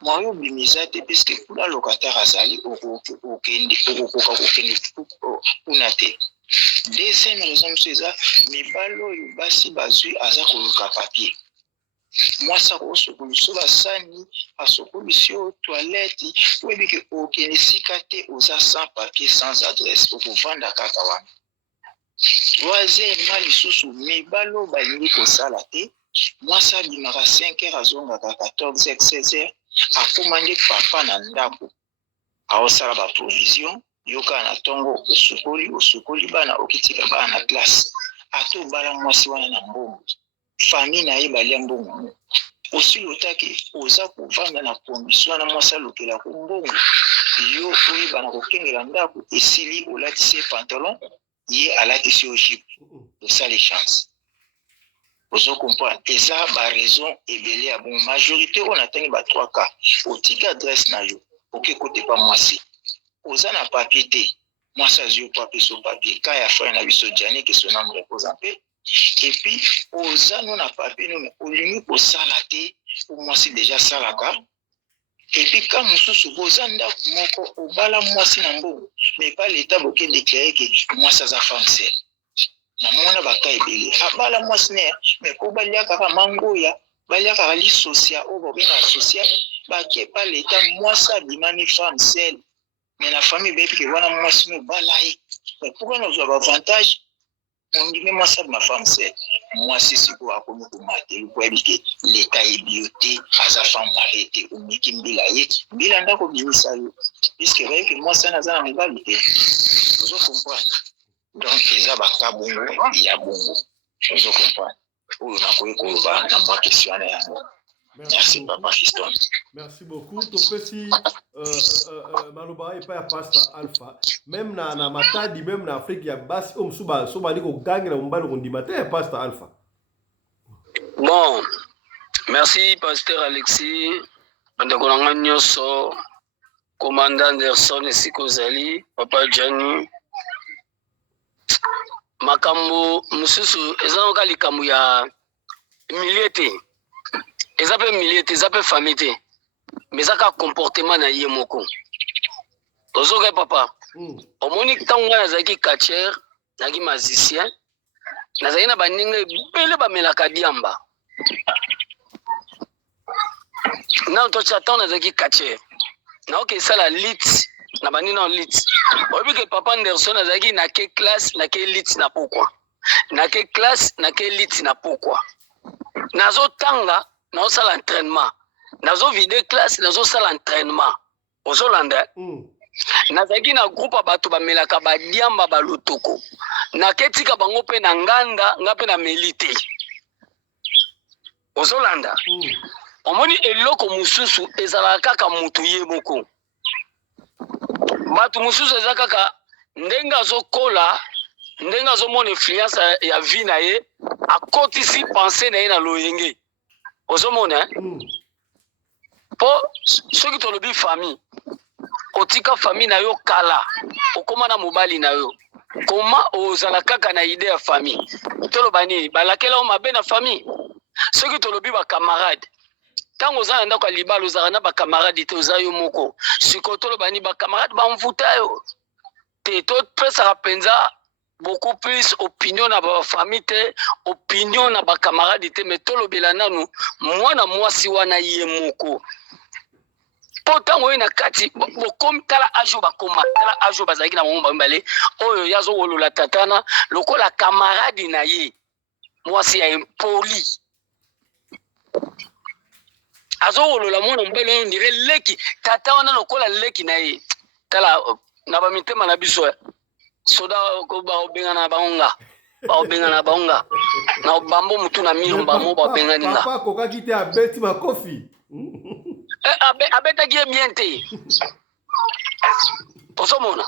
Mwayo bimiza te puisque kula locataire azali okende unate. Deuxième raison, c'est ça, mes ballots, basi bazui, aza koluka papier. Moi, ça, sur la sani, à ce policier, toilette, ou bien que aucun sikate, osa sans papier, sans adresse, pour vendre à Kakawan. Troisième, malisusu, mes ballots, balingi ko salate. Moi, ça, bimara 5 heures à zonga, 14 heures, 16 heures, à commander papa nandako. A osala ba provision. Yoka na tongo usukoli bana okitika bana classe ato bala mwasi wana na mbongo famille na ye balia mbongo osi lotaki oza kuvanda na condition na mwasi lokela ko mbongo yo oye bana kokengela ndako esili olatise pantalon ye alatisi ojipe de ça les chances ozo comprendre eza ba raison ebele ya bon majorité on atangi ba 3 cas otika adresse na yo okekote pa mwasi Oza na papier te. Moi, ça, je papier sur papier. Quand il y a fait un avis sur Gianni, que son nom repose en paix. Et puis, oza non na papier, nous, au limite, pour salater, pour moi, c'est déjà salaka. Et puis, quand nous sommes oza nda moko, au bala, moi, c'est nambo. Mais pas l'État, qui déclaré que moi, ça, ça fait seul. Na mona baka ebele. Abala, moi, c'est mais pour balia, kaka mangoya, balia, kaka li social, ou bobina social, baké pas l'État, moi, ça, bimani femme seule. Mais la famille bébé qui voit moi si nous balaye. Mais pourquoi nous avons avantage? On dit mais moi ça ma femme c'est moi c'est quoi comme vous m'avez vous pouvez dire que l'état est bioté à sa femme arrêté ou miki mbilaye bilanda ko binisa yo puisque voyez que moi ça n'a pas de validité vous comprenez donc les abaka bongo il y a bongo vous comprenez ou na ko ko na moi question na yango. Merci Papa Fiston. Merci beaucoup. Topesi Maloba et pas Pastor Alpha. Même na matadi, même na Afrique ya basi suba liko gangi na mbalo kondimate Pastor Alpha. Bon, merci Pasteur Alexis. Bandeko nanga nyoso, commandant Anderson Sikozali, Papa Gianni. Makambo mususu ezanoka likambo ya miliete. Eza pe miliete, eza pe famille. Mais ça ka comportement na ye moko. Ozoke papa. Omoni tanga nazaki catcher, naki musicien. Nazaki na baninga bele ba melaka diamba. Na to chatan nazaki catcher. Na oke sala lit na banina lit. Obi ke papa Anderson nazaki na ke classe, na ke lit na pourquoi. Na ke classe, na ke lit na pourquoi. Nazo tanga nazo sala entraînement. Nazo vide classe, nazo sala entraînement. Ozo landa. Nazaki na groupe bato ba melaka ba diamba ba lotoko. Na ketika bango pe na nganda, ngape na melite. Ozo landa. Omoni eloko mususu ezala kaka mutu ye moko. Bato mususu ezala kaka ndenga zokola ndenga zo mon influence ya vie na ye akotisi pensée na ye na loyenge ozomona po soki tolobi famille otika famille na yo kala okoma na mobali na yo koma ozala kaka na idée ya famille toloba nini balakela o mabe na famille soki tolobi ba camarade tango oza na ndako ya libala ozala na ba camarade te oza yo moko siko toloba nini ba camarade bamvuta yo te topesaka mpenza beaucoup plus opinion na ba famille te opinion na ba camarade te mais tolobela nanu mwana mwasi wana ye moko po ntango oyo na kati bokomi tala ajo bakoma tala ajo bazalaki na bango bamibale oyo ye azowolola tatana lokola camarade na ye mwasi ya impoli azowolola mwana mobali oyo ndire leki tata wana lokola leki na ye tala na bamitema na biso soda baobengana baonga na bambo mutu na miro bamo babengani nga papa akokaki te abeti makofi abetaki ye bien te ozomona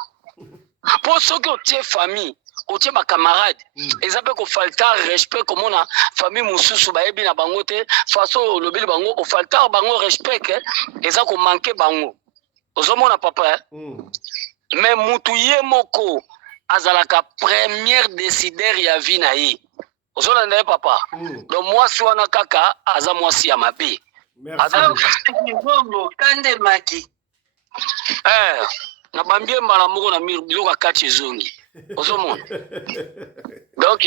mpo soki otie famille otie bacamarade eza mpe kofalta respect komona famille mosusu bayebi na bango te faso olobeli bango ofaltar bango respect eza komanke bango ozomona papa mais mutu ye moko azalaka première décideur ya vie na ye ozolanda ye papa donc mwasi wana kaka aza mwasi ya mabe kande maki na bambie mbala moko na miro biloko akati ezongi ozomona donc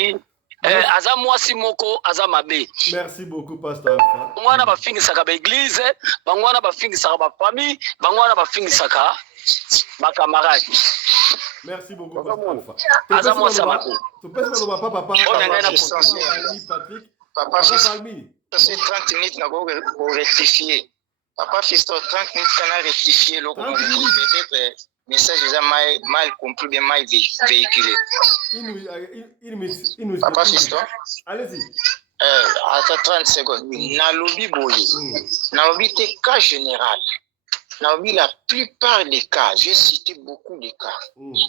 aza mwasi moko aza mabe. Merci beaucoup pasteur Alpha. Bango wana bafingisaka ba église, bango wana bafingisaka ba famille, bango wana bafingisaka ba camarade. Merci beaucoup pasteur Alpha. Aza mwasi mabe. Tu peux se papa Patrick. Papa c'est 30 minutes na go rectifier. Papa Fisto 30 minutes kana rectifier le peut-être message déjà mal compris, bien mal véhiculé. Papa Fisto. Allez-y. Attends 30 secondes. Na lobby boye. Na lobby te cas général. Na lobby la plupart des cas, j'ai cité beaucoup de cas.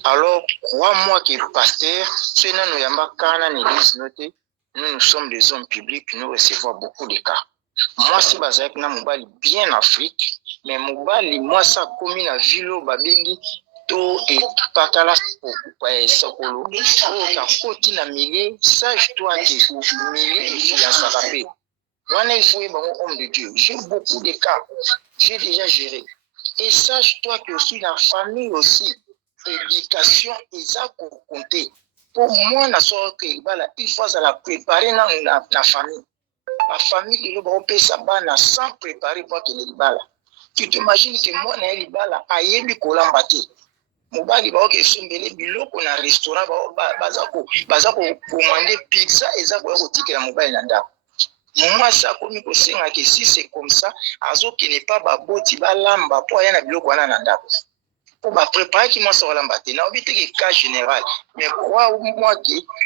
Alors, crois-moi que pasteur, c'est non yamba kana ni noté. Nous sommes des hommes publics, nous recevons beaucoup de cas. Moi, si bazak na mobali bien Afrique, mais mobali moi ça commune à Vilo babengi to et pakala sokolo. Oh ta koti na milieu, sache toi que milieu il a sarapé. Wana il faut un homme de Dieu. J'ai beaucoup de cas. J'ai déjà géré. Et sache-toi que aussi la famille aussi, éducation, ils ont compté. Pour moi, il faut la préparer dans la famille. La famille, il faut ça sans préparer pour que les balles. Tu t'imagines que moi, na les balles, aïe, mi kolambate. Mobali ba ke sombele biloko na restaurant bazako commander pizza ezako ko tikela mobali na ndako. Moi ça comme ko senga que si c'est comme ça, azo qui n'est pas baboti balamba po ya na biloko wana na ndako. Pour préparer qui moi ça lambate. Na obité que cas général, mais crois-moi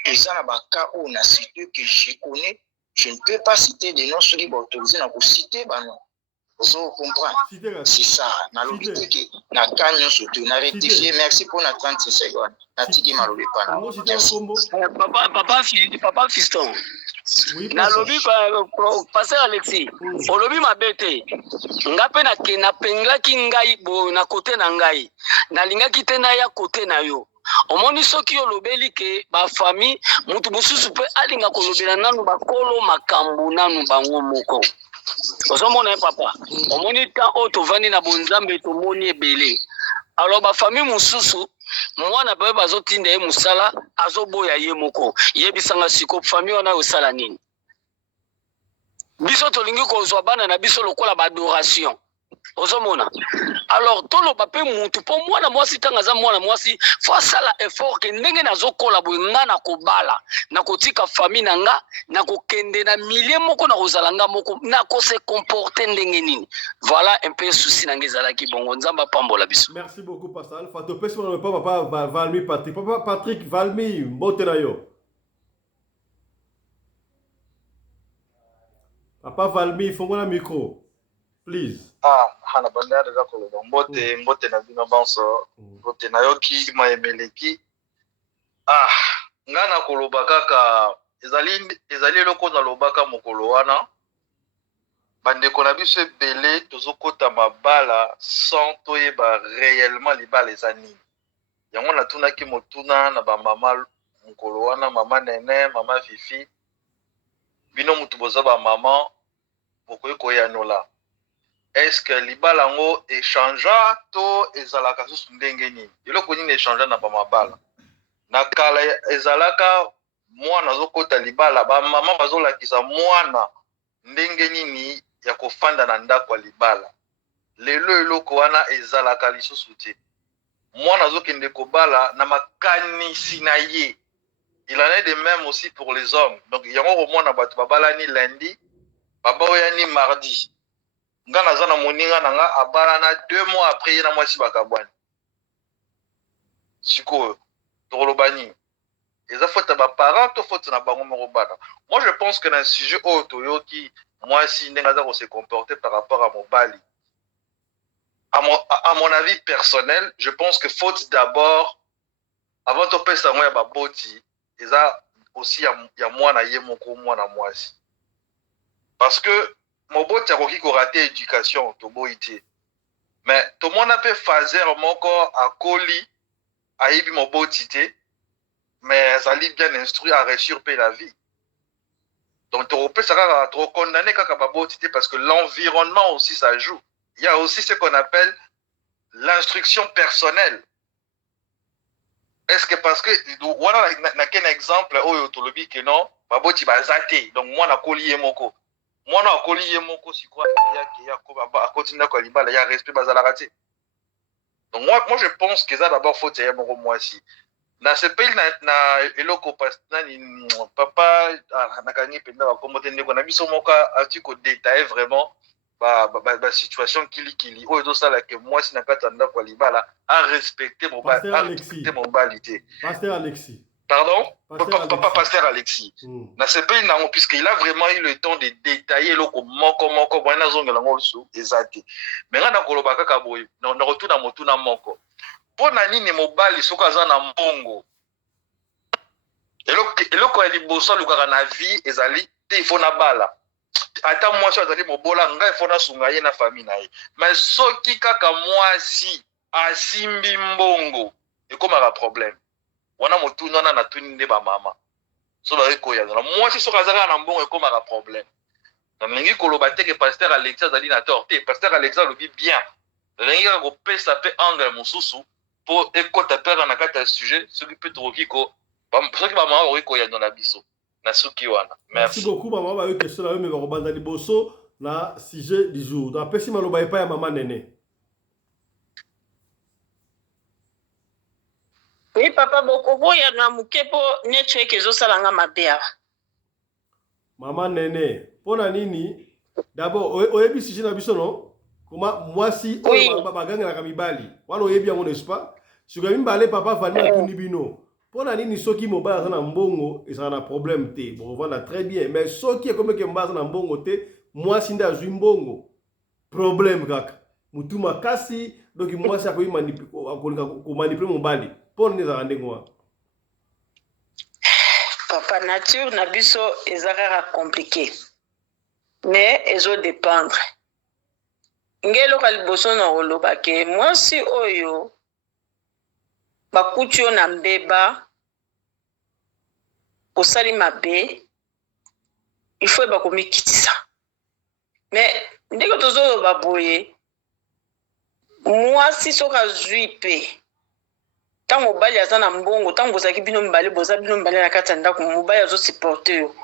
que ça na ba cas où na cité que je connais, je ne peux pas citer des noms sur les autorisés na ko citer ba non. Vous comprenez? C'est ça. Na lobité que na kanyo surtout na rectifier. Merci pour la 30 secondes. Na tiki malobé pas. Papa Fiston. Oui, na lobi passer Alexis. O lobi mabete. Ngape na ke na pengaki ngai bo na côté na ngai. Na lingaki te na ya côté na yo. Omoni soki olobeli ke ba famille mutu mususu pe alinga kolobela nanu bakolo makambu nanu bango moko. Ozomona papa. Omoni ta oto vani na bonzambe to moni ebele. Alors ba famille mususu mwana bae bazotinda ye musala azoboya ye moko. Yebisanga siko famille wana osala nini. Biso tolingi kozwa bana na biso lokola ba adoration. Ozomona. Alors tolo bape mutu po mwana mwasi tanga za mwana mwasi faut sala effort ke ndenge nazokola boyenga na kobala na kotika famille nanga na kokende na milieu moko na kozalanga moko na ko se comporter ndenge nini. Voilà un peu souci na ngezala ki bongo nzamba pambola biso. Merci beaucoup pasteur Alpha. To pesi na papa Valmi Patrick. Papa Patrick Valmi mbote na yo. Papa Valmi fongola micro. Please. Na banda déjà koloba mbote na bino banso mbote na yoki maemeleki nga na koloba kaka ezali eloko na lobaka mokolo wana bandeko na biso ebele tozokota mabala sans toyeba réellement libala eza nini yango natunaki motuna na bamama mokolo wana mama nene mama fifi bino mutu boza bamama bokoki koyanola est-ce que libala yango échangea to ezalaka susu ndenge nini eloko nini échangea na bamabala na kala ezalaka mwana azokota libala bamama bazolakisa mwana ndenge nini ya kofanda na ndako ya libala lelo eloko wana ezalaka lisusu te mwana azokende kobala na makanisi na ye. Il en est de même aussi pour les hommes. Donc yango mwana bato babalani lundi babaoyani mardi nga naza na moninga na nga abalana 2 mois après ye na mwasi bakabwani sikoyo tokolobani eza faute ya baparent to faute na bango moko bana. Moi je pense que dans un sujet oyo toyoki mwasi ndenge aza kose comporter par rapport à mobali, à mon avis personnel, je pense que faute d'abord avant topesa yango ya baboti eza aussi ya mwana ye moko mwana mwasi, parce que moboti akoki korate éducation toboyi te mais tomona mpe fazer moko akoli ayebi moboti te mais azali bien instruit à réussir mpe la vie. Donc tokopesa kaka tokondamne kaka baboti te parce que l'environnement aussi ça joue. Il y a aussi ce qu'on appelle l'instruction personnelle. Est-ce que parce que voilà na ken exemple oyo tolobi ke non baboti bazate donc moi na koli ye moko mwana akoli ye moko sikwa ya ko ba continue ko libala ya respect bazala te. Donc moi je pense que ça d'abord faut ya moko mwasi na ce pays na eloko pasna ni papa na kangi penda ba komote ndeko na biso moka atiko détailler vraiment ba situation kili oyo do sala que mwasi na katanda ko libala a respecter mobilité. Pasteur Alexis. Pardon? Papa Pasteur Alexis. Na ce pays nango puisqu'il a vraiment eu le temps de détailler loko moko bwana zongela ngolusu ezati. Mais nga na koloba kaka boye na retourna motuna moko. Pona nini mobali soka za na mbongo? Eloko ya liboso lukaka na vie ezali te ifo na bala. Ata mwasi azali mobola nga ifo na sunga ye na famille na ye. Mais soki kaka mwasi asimbi mbongo ekomaka problème. Wana motuna na natuni nde ba mama. So ba eko ya na mwasi soka zaka na mbongo ekomaka problème. Na mingi koloba te ke pasteur Alexis azali na tort te. Pasteur Alexis lobi bien. Lengi ko pesa pe angle mosusu pour ekota pera na kata sujet ce qui peut troki ko soki ba mama eko ya na biso. Na suki wana. Merci beaucoup mama ba yo question na yo me ba kobanda liboso na sujet du jour. Na pesi maloba epa ya mama nene. Oui papa bokobo ya na mukepo network ezosalanga mabea. Mama nene, pona nini? D'abord oyebi sujet na biso no? Comment mwasi oyo baganga na mibali. Wana oyebi yango n'est-ce pas? Suka mimbale papa vani na tuni bino. Pona nini soki mobali aza na mbongo ezala na problème te. Bon voilà très bien, mais soki comme ke mobali aza na mbongo te, mwasi nda azwi mbongo. Problème kaka. Mutu makasi donc mwasi akoyi manipuler mobali. Pona nini ezala ndenge wana? Papa nature na biso ezakaka compliqué. Mais ezo dépendre. Ngelo ka liboso na oloba ke mwasi oyo bakuti yo na mbeba osali mabe il faut bakomikitisa. Mais ndeko tozoloba boye mwasi soka zwi pe tango mobali aza na mbongo tango bozalaki bino mibale boza bino mibale na kati ya ndako mobali azosupporte yo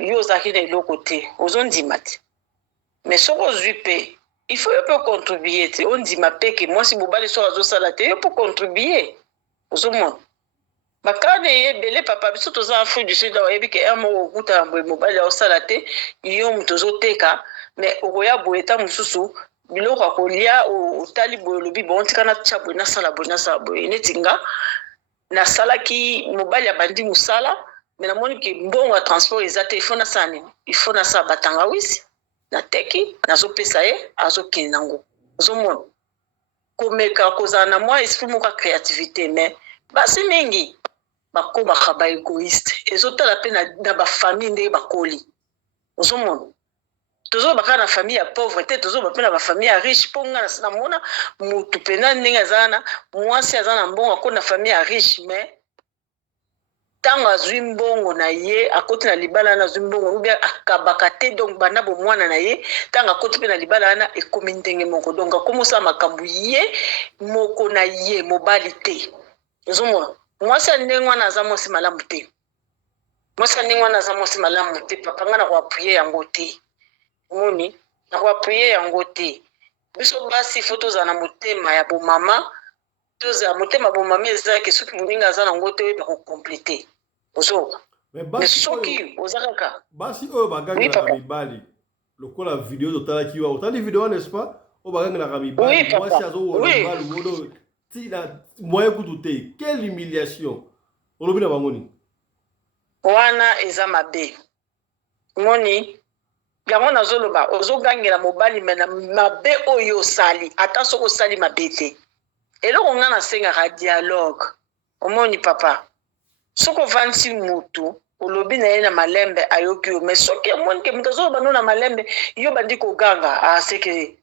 yo ozalaki na eloko te ozondima te. Mais soki ozwi pe il faut yo mpe contribuer te ondima mpe ke mwasi mobali soki azosala te yo mpe contribuer ozomona bakane ye ebele papa biso toza afrique du sud oyebi ke moko okutana boye mobali aosala te yo moto ozoteka mais okoya boye ta mosusu biloko akolia otali boye olobi bontika natya boye nasala boye neti nga nasalaki mobali abandi mosala mais namoni ke mbongo ya transport eza te il faut nasala nini il faut nasala batanga wisi nateki nazopesa ye azokende nango ozomona komeka kozala na mwa esprit moko ya créativité mais basi mingi bakobaka baégoïste ezotala mpe na bafamille ndenge bakoli ozomona tozoba kaka na famille ya pauvre te tozoba mpe na bafamille ya riche mpo nga namona motu mpenza ndenge aza na mwasi aza na mbongo akoti na famille ya riche mais ntango azwi mbongo na ye akoti na libala wana azwi mbongo ubia akabaka te donc banda bomwana na ye ntango akoti mpe na libala wana ekomi ndenge moko donc akomosala makambo ye moko na ye mobali te ozomona mwasi ya ndenge wana aza mwasi malamu te mwasi ya ndenge wana aza mwasi malamu te papa nga na koapuye yango te moni na koapuye yango te biso basi fo tozala na motema ya bomama tozala motema bomama ezalaki soki moninga aza nango te oyeba kokomplete ozoka mais soki oza kaka basi oyo bagangelaka mibali lokola video totalaki wa otali video n'est-ce pas oyo bagangelaka mibali mwasi azowola mibali modo tina moyen kutu te quelle humiliation olobi na bango nini wana eza mabe moni yango nazoloba ozogangela mobali me na mabe oyo osali ata soki osali mabe te eloko nga nasengaka dialogue omoni papa soki ovandisi mutu olobi na ye na malembe ayoki yo mais soki omoni ke mutu azoloba no na malembe yo bandi koganga aseke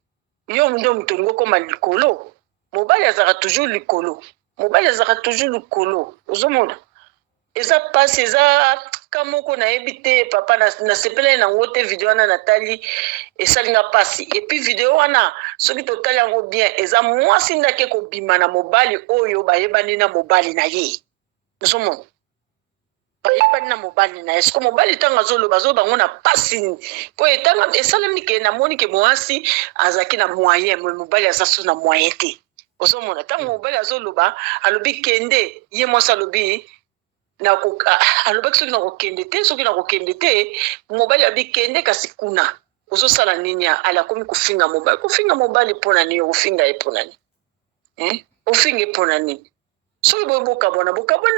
yo nde mutu olingi okoma likolo mobali azalaka toujours likolo mobali azalaka toujours likolo ozomona eza pasi eza kamoko nayebi te papa nasepeleli nango te video wana natali esalinga pasi epuis video wana soki totali yango bien eza mwasi ndake kobima na mobali oyo bayebani na mobali na ye ozomona bayebani na mobali na ye siko mobali ntango azoloba bango na pasi po etanga esalami ke namoni ke mwasi azalaki na moyen mobali aza so na moyen te ozomona ntango mobali azoloba alobi kende ye mwasi alobi alobaki soki nakokende te soki nakokende te mobali abi kende kasi kuna ozosala nini ala akomi kofinga mobali mpona nini okofinga ye mpona nini ofinga ye mpona nini soki boye bokabwana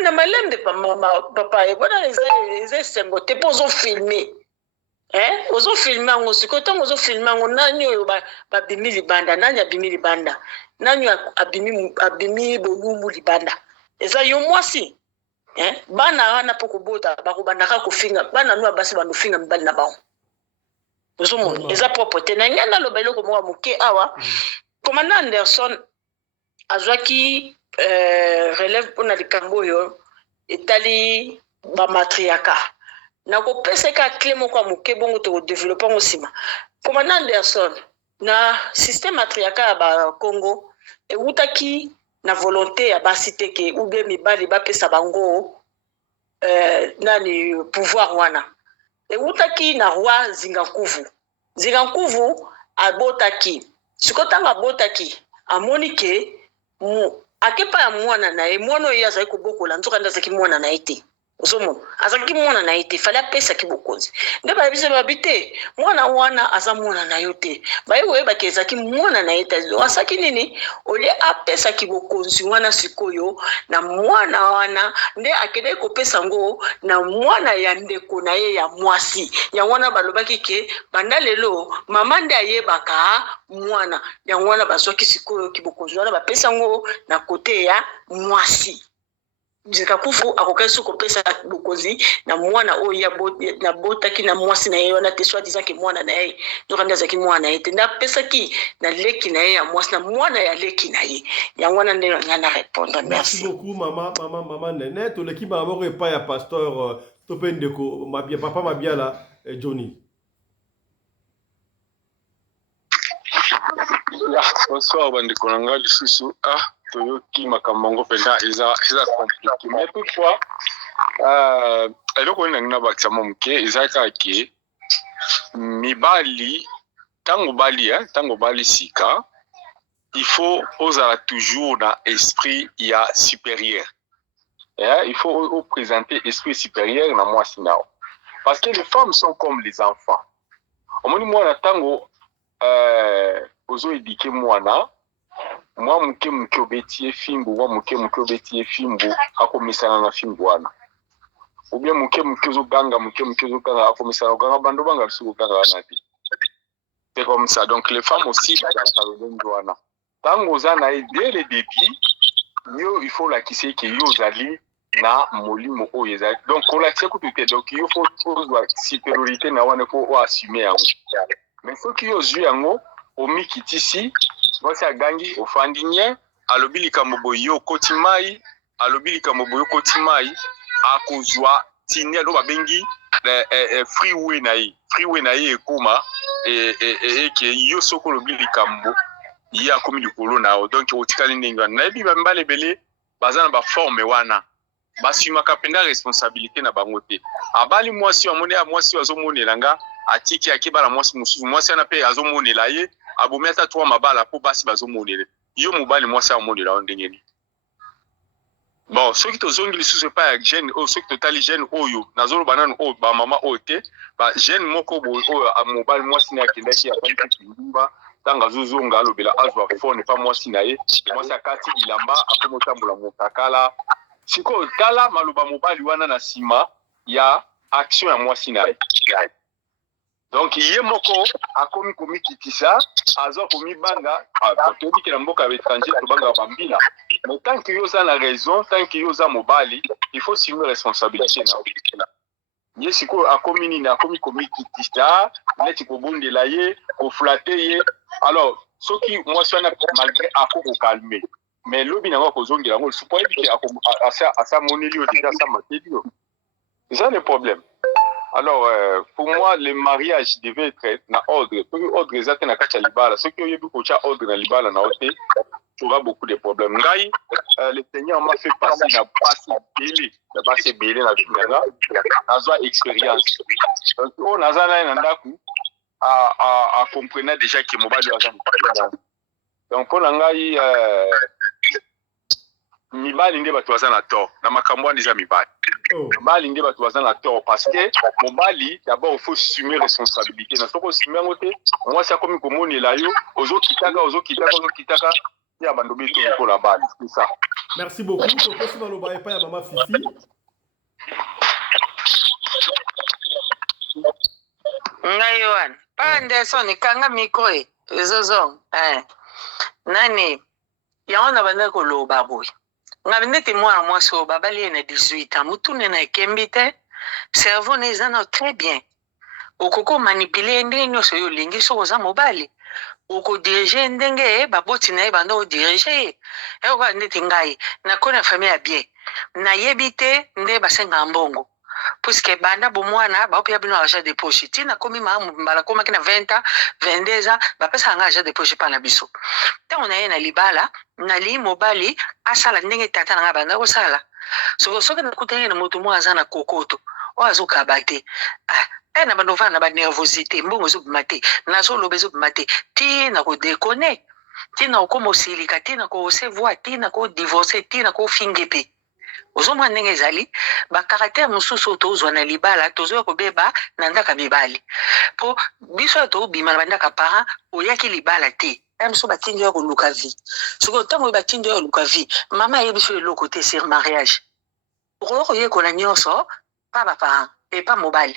na malembe papa ebona eza esengo te mpo ozofilme ozofilme yango sikoyo ntango ozofilme yango nani oyo babimi libanda nani abimi libanda nani abimi bolumbu libanda eza yo mwasi bana wana po kobota bakobandaka kofinga bana nua basi bandofinga mibali na bango ozomona eza propre te na ngai naloba eloko moko moke awa commandant Anderson azwaki relève mpona likambo oyo etali bamatriaka nakopesaka clé moko ya moke bongo tokodevelope yango nsima commandant Anderson na système matriaka ya bacongo ewutaki na volonté ya basi te ke ube mibali bapesa bango nani pouvoir wana ewutaki na roi Zingankuvu abotaki siko ntango abotaki amoni ke akepa ya mwana na ye mwana oyo azali kobokola nzoka nde azalaki mwana na ye te ozomona azalaki mwana na ye te fali apesaki bokonzi nde bayebisa babi te mwana wana aza mwana na yo te baye koyebaki ezalaki mwana na ye te asaki nini olie apesaki bokonzi wana sikoyo na mwana wana nde akendeki kopesa ngo na mwana ya ndeko na ye ya mwasi yango wana balobaki ke banda lelo mama nde ayebaka mwana yango wana bazwaki sikoyo kibokonzi wana bapesa ngo na kote ya mwasi Zingankuvu akokaki kopesa bokonzi na mwana oyo na botaki na mwasi na ye wana te soit disant ke mwana na ye nzoka nde azalaki mwana na ye te nde apesaki na leki na ye ya mwasi na mwana ya leki na ye yango wana nde nga na répondre. Merci beaucoup mama Nene toleki bango epai ya pasteur to mpe ndeko papa Mabiala Johnny. Bonsoir bandeko na ngai lisusu toyoki makambo yango mpenza eza compliqué mais toutefois eloko oyo nangi na bakisa mo moke eza kaka ke mibali ntango bali sika il faut ozala toujours na esprit ya supérieur il faut présenter esprit supérieur na mwasi nao parce que les femmes sont comme les enfants omoni mwana ntango ozo éduquer mwana mwa muke obeti ye fimbu mwa muke obeti ye fimbu akomisana na fimbu wana ou bien muke ozoganga muke ozoganga akomisana oganga bando banga biso oganga wana te C'est comme ça. Donc les femmes aussi, dès le début, il faut la kisser que yo zali na molimo o yezali. Donc on la tient tout donc il faut supériorité na wana faut assumer. Mais faut que yo zui yango o mikitisi, voici gangi o fandinye, alobili kamoboyo kotimai, alobili kamoboyo kotimai akozwa tinia do babengi freeway na ye ekoma ke yo soko lobili kambo ya komi likolo nao donc otikali ndenge na yebi bambale belé bazana ba forme wana basumaka penda responsabilité na bango te abali mwasi amone mwasi azomonela nga atiki akebala mwasi mususu mwasi ana pe azomonela ye abomi ata 3 mabala po basi bazomonela yo mobali mwasi amonela ndenge ni. Bon, ceux qui te zongili sous pas jeune ou ceux qui totali jeune oyo nazolo banane o ba mama ote ba jeune moko bo o mobile moi sina kindaki ya pali kimba tanga zuzonga lobela azwa phone pas moi sinaye moi sa kati ilamba akomotambola motakala siko tala maloba mobile wana na sima ya action ya moi sinaye. Donc yé moko akomi komi kitisa azo komi banga tobi ke mboka étranger to banga bambila. Mais tant que yo a raison, tant que yo a mobali, il faut assumer responsabilité na. Yé siko akomi ni na komi kitisa, neti ko bonde la ye, ko flatter ye. Alors, ce qui moi soit malgré akoko calmer. Mais lobi na ko zongi la ngo, suppose que asa moneli o déjà ça mateli. C'est ça le problème. Alors, pour moi, le mariage devait être dans ordre. Pour ordre exact na kacha libala. Ce qui est beaucoup de ordre dans libala na ote, tu auras beaucoup de problèmes. Ngai, le Seigneur m'a fait passer la passe belé la vie là, nazo expérience. Donc on a ça là nandaku à comprendre déjà que mobali azana. Donc on ngai mibali nde batu bazana tort. Na makambo déjà mibali. Mobali nde batu bazana tort parce que mobali d'abord il faut assumer responsabilité. Na soko assumer ngote, moi ça comme komoni la yo, ozo kitaka ya bandobi to pour la balle. C'est ça. Merci beaucoup. Je pense que maloba epa ya mama Fifi. Ngayoan. Pa Anderson kanga miko e. Zozong. Nani? Yaona banda ko loba boy. Ngabinete moi so babali na 18 ans. Mutune na kembite. Cerveau nezana très bien. Okoko manipuler ndenge nyoso yo lingi so za mobali. Oko diriger ndenge baboti na banda o diriger. Eko ndete ngai na kona famille ya bien. Na yebite nde basenga mbongo. Puisque banda bo mwana ba opia bino argent de poche. Tina komi mamu mbala koma kina 20 ans, 22 ans, ba pesa nga argent de poche pa na biso. Tango na ye na libala, na li mobali asala ndenge tata na banda ko sala. Soki na kutenge na moto mo azana kokoto. O azuka bate. Na bandova na ba nervosité, mbongo zo bimate, na zo lobezo bimate. Ti na ko déconner. Ti na ko mosilika, ti na ko se voir, ti na ko divorcer, ti na ko fingepe. Ozomwa ndenge ezali ba caractère mususu tozwa na libala tozo ko beba na ndaka mibali po biso to bima na ndaka para oyaki libala te emso batindi yo luka vie soko tango batindi yo luka vie mama yebiso eloko te sur mariage oko ye ko la nyonso pa ba parents et pas mobile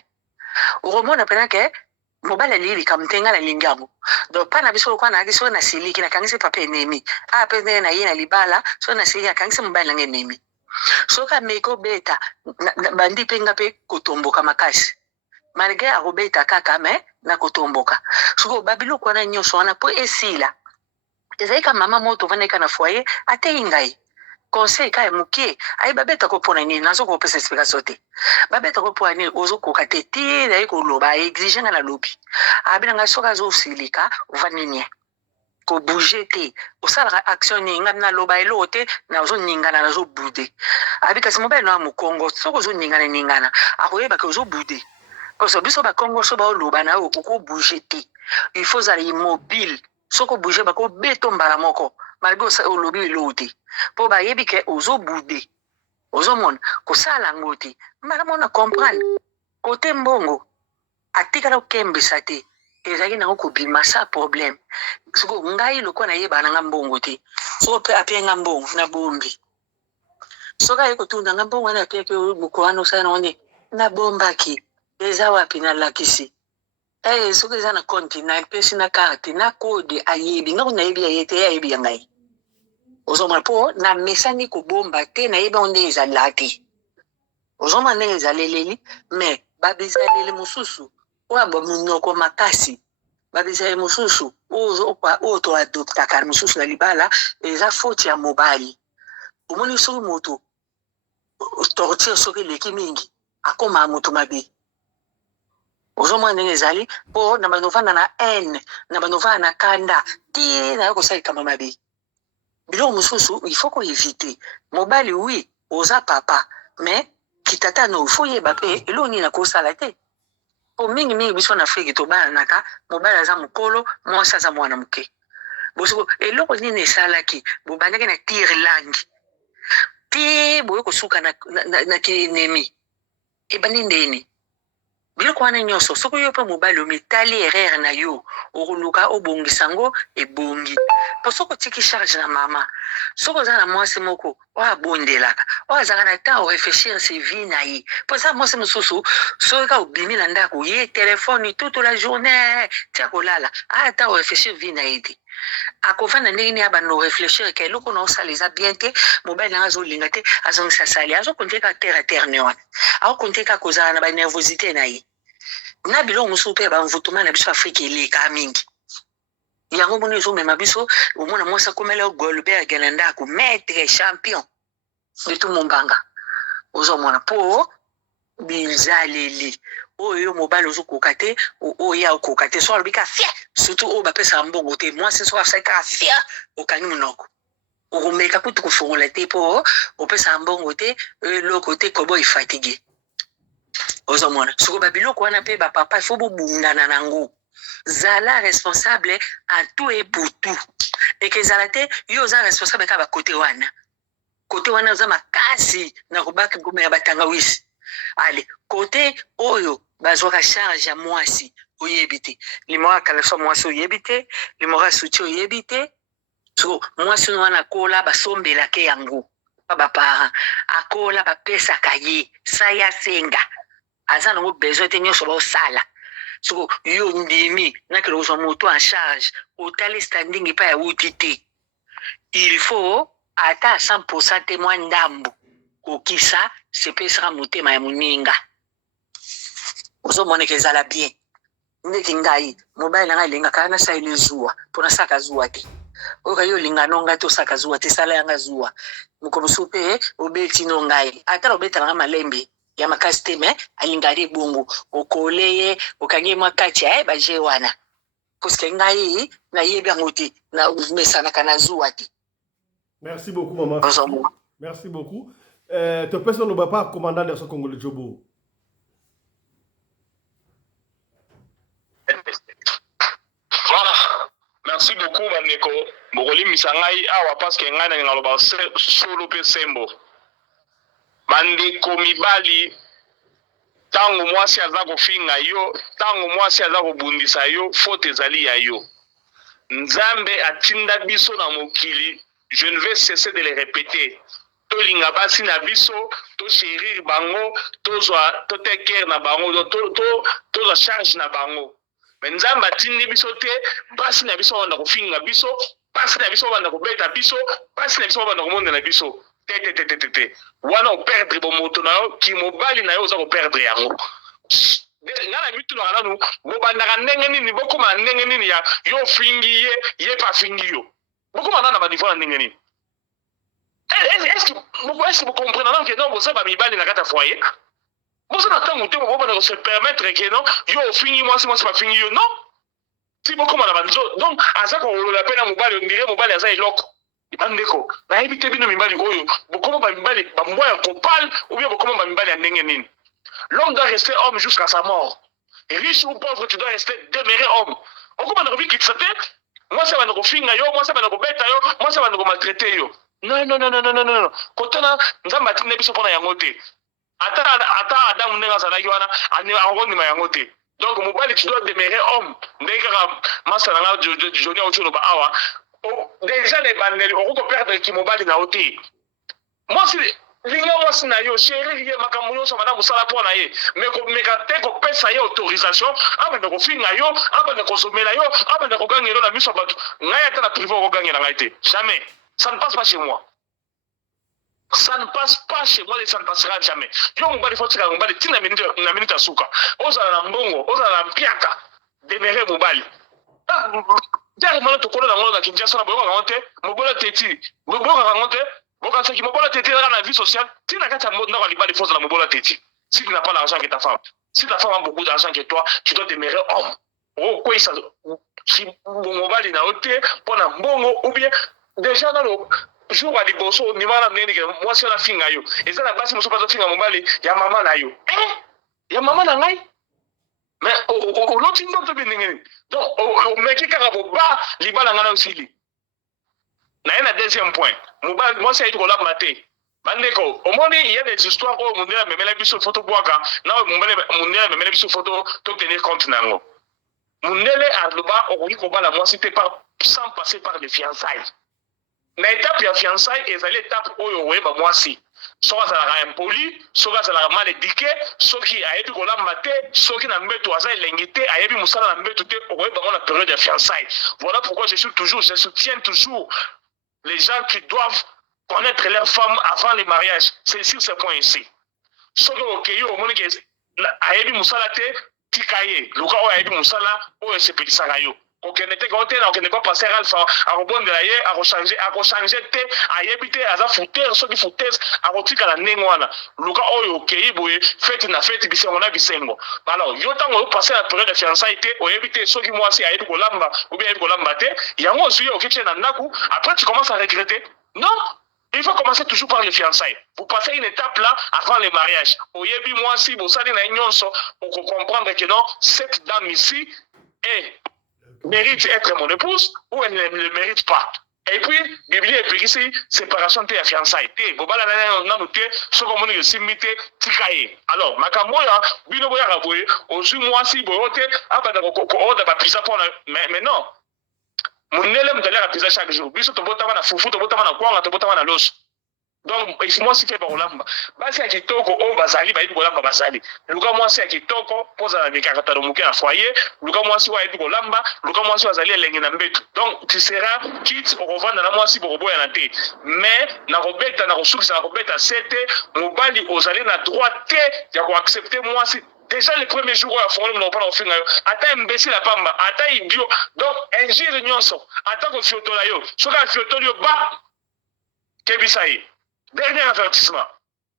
oromona pena ke mobile ali kamtenga na lingango donc pa na biso ko na kiso na siliki na kangise papa enemi a pende na ye na libala so na siliki kangise mobile na enemi. Soka meko beta bandi penga pe kotomboka makasi malgré arobeta kaka me na kotomboka soko babilo kwa na nyoso wana po esila ezaika mama moto vaneka na foyer ateingai conseil ka mukie ai babeta ko pona ni nazo ko pesa explication te babeta ko pona ni ozo ko kateti dai ko loba exige na lobi abina nga soka zo silika vanini ko bouger te osala action ni ngana loba elote na zo ningana na zo bude abika si mobile na mu Congo soko zo ningana akoyeba ke zo bude parce que biso ba Congo so ba loba na ko bouger te il faut za immobile soko bouger ba ko beto mbala moko malgré ça lobi elote po ba yebi ke ozo bude ozo mon ko sala ngoti mbala mona comprendre côté mbongo atika na kembisa te ezaki na ko bima sa problème soko ngai loko na yeba na ngambongo te soko pe apenga mbongo na bombi soka yeko tunda ngambongo na peke bukwano sana one na bomba ki eza wapi na lakisi soki eza na compte na mpesi na carte na code ayebi nga nayebi ayete ayebi ya ngai ozomona mpo na mesani kobomba te nayebi yango ndenge ezalela te ozomona ndenge ezaleleli me babizaleli mosusu oyo bamonoko makasi babizaleli mosusu oyo toadoptaka mosusu na libala eza faute ya mobali omoni soki moto tortire soki eleki mingi akoma moto mabe ozomona ndenge ezali mpo na banovanda na haine na banovanda na kanda ti naye kosalikama mabe biloko mosusu ifo koevite mobali wi oza papa me kitata no ifo yeba mpe eloko nini nakosala te po mingimingi biso na afrike tobalanaka mobali aza mokolo mwasi aza mwana moke bosiko eloko nini esalaki bobandaki na tire langi te boye kosuka na kinemi ebandi ndeni biloko wana nyonso soki yo mpe mobali omitali erreur na yo okoluka obongisa yango ebongi mpo soki otiki charge na mama soki oza na mwasi moko oyo abondelaka oyo azalaka na temps orefléchir se vie na ye mpo eza mwasi mosusu soki ka obimi na ndako ye telefone toute la journée tia kolala ata orefléchir vie na ye te akovanda ndenge nini abanda orefléchir ke eloko na osala eza bien te mobali nanga azolinga te azongisa sali azokonte ka terre aterne wana akokonte ka kozala na banervosité na ye na biloko mosusu mpe bamvutuma na biso afrika eleka mingi yango moni ezomema biso omona mwasi akomela Goldberg na ndako maître champion de tout mombanga ozomona mpo bizaleli oyo mobali ozokoka te oyo akoka te so alobi ka fia surtout oyo bapesaka mbongo te mwasi so asali kaka fia okangi monoko okomeka kutu kofongola te mpo opesaka mbongo te eloko te kobo efatigue ozomona soko babiloko wana mpe bapapa ifo bobundana nango zala responsable à tout et pour tout eke ezala te yo oza responsable kaka bakote wana oza makasi na kobaka ngome ya batangawisi ale kote oyo bazwaka charge ya mwasi oyebi te limoro ya kalaso mwasi oyebi te limoro ya suti oyebi te so mwasi wana akola basombelake yango pa baparent akola bapesaka ye sa ya senga aza nango besoin te nyonso baosala soko yo ndimi nakele kozwa moto en charge otali standing epai awuti te il faut ata 100% te mwa ndambo kokisa sepesaka motema ya moninga ozomoneka ezala bien ndeti ngai mobali nanga elingaka nasala zuwa mpo nasaka zuwa te oyoka yo olinga no ngai te osaka zuwa te sala yanga zuwa mokolo mosusu mpe obeti no ngai ata obetalanga malembe ya makasi te me alingari bongo okole ye okangi mwa kati ya baje wana puisque ngai nayebi yango te namesanaka na zuwa te. Merci beaucoup maman. Merci beaucoup. Tu peux nous pas commandant de ce Congolais Jobo. Voilà. Merci beaucoup Bandeko. Bokoli misangai awa parce que ngai na ngaloba solo pe sembo. Bandeko mibali tango mwasi aza kofinga yo, tango mwasi aza kobundisa yo, faute ezali ya yo. Nzambe atinda biso na mokili, je ne vais cesser de le répéter. To linga basi na biso, to chérir bango, to take care na bango, to charge na bango. Mais nzambe atindi biso te, basi na biso banda kofinga biso, basi na biso banda kobeta biso, basi na biso banda komonda na biso. Te. Wana operdre bo moto na yo, ki mobali na yo oza operdre yango. Ngana mitu na nanu, bobandaka ndenge nini, bokoma ndenge nini ya yo fingi ye pa fingi yo. Bokoma nana ba niveau na ndenge nini. Est-ce que vous comprenez que non, vous avez mis na kata foyer? Vous avez entendu que vous pouvez se permettre que non, yo fingi moi c'est pas fingi yo, non? Si vous comme na banzo, donc aza ko la peine mobali on dirait mobali aza eloko. Ibandeko, na ebite bino mibali oyo, bokoma ba mibali ba mboya kopal ou bien bokoma ba mibali ndenge nini. L'homme doit rester homme jusqu'à sa mort. Riche ou pauvre, tu dois rester demeurer homme. On comment on vit quitter moi ça va nous finga yo, moi ça va nous beta yo, moi ça va nous maltraiter yo. Non. Kotana nzamba tine biso pona yango te. Ata Adam nenga zala wana ani angoni ma yango te. Donc mobali tu dois demeurer homme. Ndeka masala nga joni auto no ba awa. Déjà les bandeli on peut perdre qui mobali na ôté. Moi si linga mwasi na yo chéri ye makambo nyonso bana mosala mpo na ye meka te kopesa ye autorisation abanda kofinga yo abanda kosomela yo abanda kogangela yo na miso ya bato ngai ata na privé okogangela ngai te jamais ça ne passe pas chez moi. Ça ne passe pas chez moi et ça ne passera jamais. Yo mobali faut tika mobali tina minute asuka. Ozala na mbongo, ozala na mpiaka. Demere mobali. Dere mona to kola na ngolo na Kinshasa na boyo ka ngonte, mobola teti. Mobola ka ngonte, boka saki mobola teti dans la vie sociale. Tina kata mona na libali faut na mobola teti. Si tu n'as pas l'argent que ta femme, si ta femme a beaucoup d'argent que toi, tu dois demeurer homme. Oh quoi ça si mobali na ote pona mbongo ou bien déjà dans le jour à liboso ni mala mnene ke moi si on a finga yo eza na basi moso pas finga mobali ya mama na yo ya mama na ngai mais o loti ndo to binengeni donc o meki kaka bo ba libala ngana usili na ena deuxième point mobali moi c'est ko la maté bandeko omoni il y a des histoires où mundela memela biso photo boaka na mundela memela biso photo to tenir compte nango mundele aloba o ko bala moi c'était pas sans passer par les fiançailles. Na étape ya fiançailles ezali étape oyo oyeba mwasi soki azalaka impoli soki azalaka mal éduqué soki ayebi kolamba te soki na mbeto aza elengi te ayebi mosala na mbeto te okoyeba ngo na période ya fiançailles. Voilà pourquoi je soutiens toujours les gens qui doivent connaître leurs femmes avant les mariages. C'est sur ce point ici. Soki okeyi omoni ke ayebi mosala te tika ye luka oyo ayebi mosala oyo esepelisaka yo. Ok, n'est pas passé à alpha, à rebondir à rechanger, à yébiter, à fouter, ceux qui foutent, à retirer la négoana. Luka oyo, kéiboué, fête na fête, on a bisengo. Alors, yotan on passé la période de fiançailles, on éviter ceux qui moi aussi à Kolamba, ou bien Kolamba, il y a moi aussi au kitchen Naku, après tu commences à regretter. Non! Il faut commencer toujours par les fiançailles. Vous passez une étape là avant le mariage. Au yébi moi si vous savez na nyonso, on comprendre que non, cette dame ici est mérite être mon épouse ou elle ne le mérite pas. Et puis, Bible est ici, séparation de fiançailles. Bobala na noté, ce qu'on dit simité, tikaye. Alors, makamoya, bino boya raboye, ozu moi si boyote, abada ko da ba pizza pour mais non. Mon élève d'aller à pizza chaque jour. Biso to botama na fufu, to botama na kwanga, to botama na los. Donc, il faut moi si fait par olamba. Basi ya kitoko o bazali ba yibi olamba bazali. Luka moi si ya kitoko poza na mikakata do muke na foyer, luka moi si wa yibi olamba, luka moi si bazali elengi na mbetu. Donc, tu seras quitte au revendre na moi si bobo ya na te. Mais na robeta na ressources na robeta sete, mobali ozali na droit te ya ko accepter moi si déjà les premiers jours à fond on pas finga yo ata imbécile la pamba ata idiot donc ingire nyonso ata ko fiotola yo soka fiotola yo ba kebisayi. Dernier avertissement.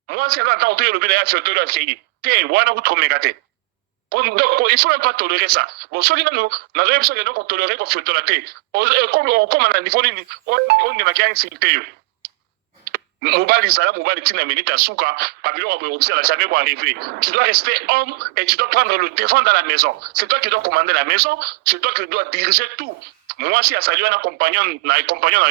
Moi, c'est là que le bien fait de l'accueillir. Donc, il ne faut même pas tolérer ça. Bon, ceux qui nous avons besoin de tolérer qu'on fait tolérer. Comme on a un niveau, on n'est pas insulté. Mobali Zala, Mobali Tina Minita Souka, Babylon n'a jamais arrivé. Tu dois rester homme et tu dois prendre le devant dans la maison. C'est toi qui dois commander la maison, c'est toi qui dois diriger tout. Moi, si à un compagnon na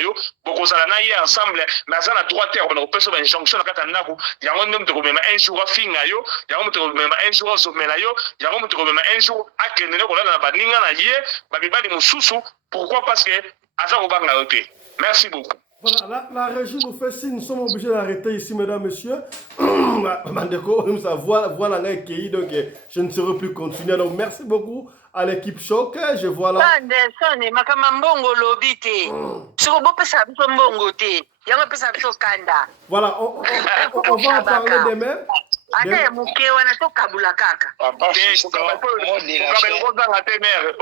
yo, beaucoup ça na y ensemble, mais ça na droit terre, on a repéré une jonction na katanaku, ya on ne te même un jour finga yo, ya on te même un jour somela yo, ya on te même un jour akenene ko na baninga na yé, babibali mususu, pourquoi parce que aza ko banga oté. Merci beaucoup. Voilà, la régie nous fait signe, nous sommes obligés d'arrêter ici, mesdames, messieurs. Voilà, donc je ne saurais plus continuer. Donc, merci beaucoup à l'équipe Choc. Je vois là. Voilà, on va en parler demain. S'il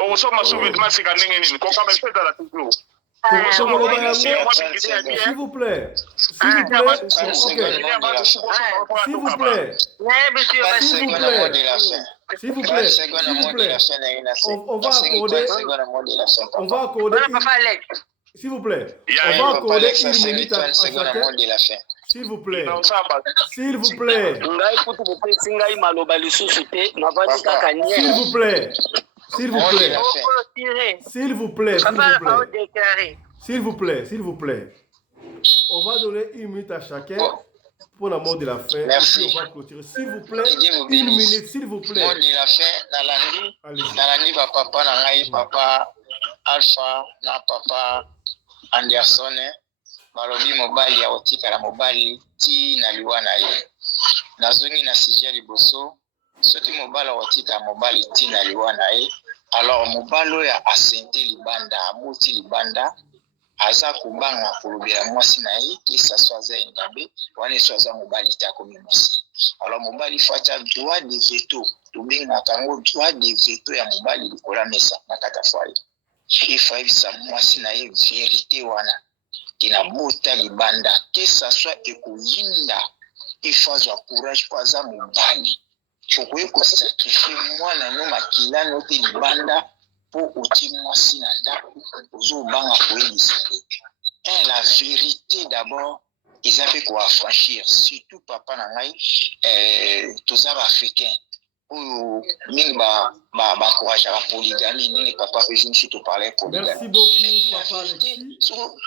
vous plaît, on va accorder s'il vous plaît, on va accorder une minute à chacun. S'il vous plaît. S'il vous plaît. S'il vous plaît. S'il vous plaît. S'il vous plaît. S'il vous plaît. S'il vous plaît. On va donner une minute à chacun pour la mort de la fin. Merci. On va clôturer. S'il vous plaît. Une minute, s'il vous plaît. Mort de la fin, Nalandi va papa, Nangaï, papa Alpha, na papa Anderson. balobi mobali ya kotikala mobali ti na liwa na ye. Nazongi na sujet liboso soki mobali akotika mobali ti na liwa na ye, alors mobali oyo asente libanda amuti libanda aza kubanga kolobela mwasi na ye ke saso aza engabe wana eso aza mobali te akomi mwasi. Alors mobali faut atia droit de veto, tobengaka yango droit de veto ya mobali likolo ya mesa na kati ya foyer. Ifo ayebisa mwasi na ye verité wana ke na bota libanda ke saso ekoyinda, ifo azwa courage po aza mobali okoki kosakrifie mwana no makila no te libanda po otie mwasi na ndako ozobanga koyebisa te. La vérité d'abord eza mpe koaffranchir surtout papa na ngai toza baafricain oyo mingi baencourageaka polygamie ndenge papa mpe junisu toparle polygamie. Merci beaucoup papa Alexis.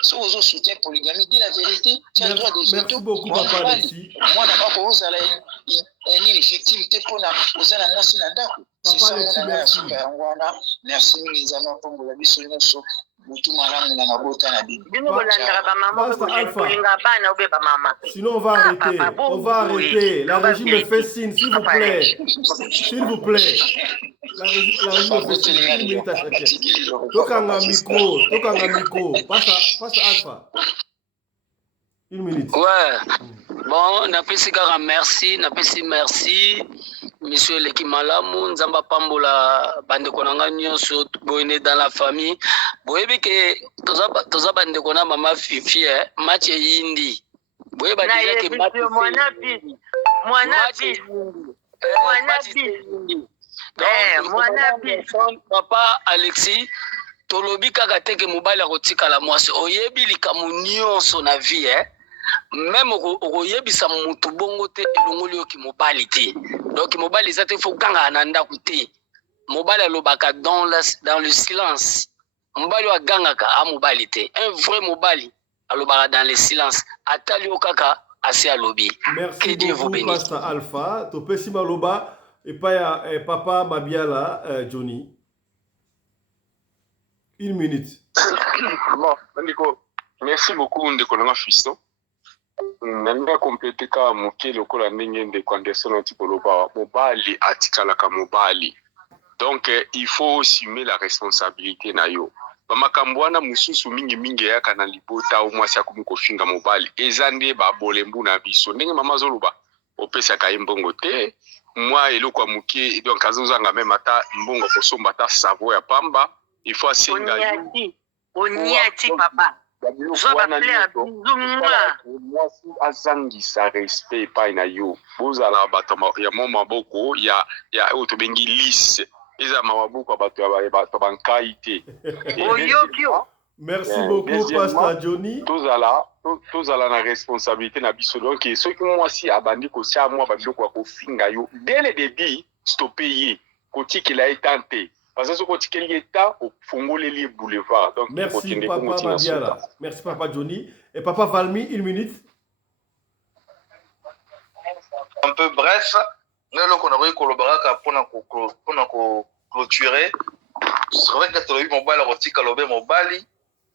soki ozosoutien polygamie di la vérité tia droit de veto. Merci beaucoup papa Alexis. mwana bako ozala nini victime te mpona oza na mwasi na ndako. yango wana merci mingi nzambe apambola biso nyonso butu malamu na mabota na bino. bino bolandaka bamama bolinga bana obe bamama. Sinon on va arrêter. La régie me fait signe, s'il vous plaît. S'il vous plaît. La régie me fait signe, 1 minute à chacun. Tokanga micro. Passe à Alpha. 1 minute. Ouais. Bon, napesi kaka merci, merci. Monsieur Leki Malamu, Nzamba Pambola, bande konanga nyonso, boyene dans la famille. Boyebi ke toza bande kona mama Fifi, match yindi. Boyeba déjà ke match mwana bisi. Papa Alexis, tolobi kaka teke mobile akotika la mwasi. Oyebi likamu nyonso na vie, même okoyebisa mutu bongo te elongoli yo ki mobali te. Donc mobali ça te faut ganga na ndako te. Mobali alobaka dans le silence. Mobali wa ganga ka a mobali te. Un vrai mobali alobaka dans le silence. Atali okaka asi alobi. Merci beaucoup Pastor Alpha. Topesi maloba et pas papa Mabiala Johnny. 1 minute. Bon, Ndiko, merci beaucoup Ndiko Nanga Fisto. Nanga compléter ka moke lokola ndenge ndeko Anderson Otipoloba mobali atikalaka mobali. Donc il faut assumer la responsabilité na yo. Bamakambo wana mususu mingi yaka na libota o mwasi akomi kofinga mobali. Ezande ba bolembu na biso. Ndenge mama zoluba opesa ka mbongo te. Moi eloko moke donc azozanga même ata mbongo kosomba ta savo ya pamba. Il faut asenga yo. Onyati papa. Mwasi azangisa respect epai na yo bozala bato ya maboko ya otobengi lise eza maboko ya bato bankai te. Merci beaucoup Pastor Johnny. Tozala na responsabilité na biso donc soki mwasi abandi kosia mwa babiloko ya kofinga yo dès le début stopper ye kotikela etante. Parce que quand il est là, au fongoleli boulevard. Donc merci papa Mabiala. Merci papa Johnny et papa Valmy 1 minute. Un peu bref, nous allons collaborer pour clôturer. C'est vrai que tu as eu mon bal à mobali,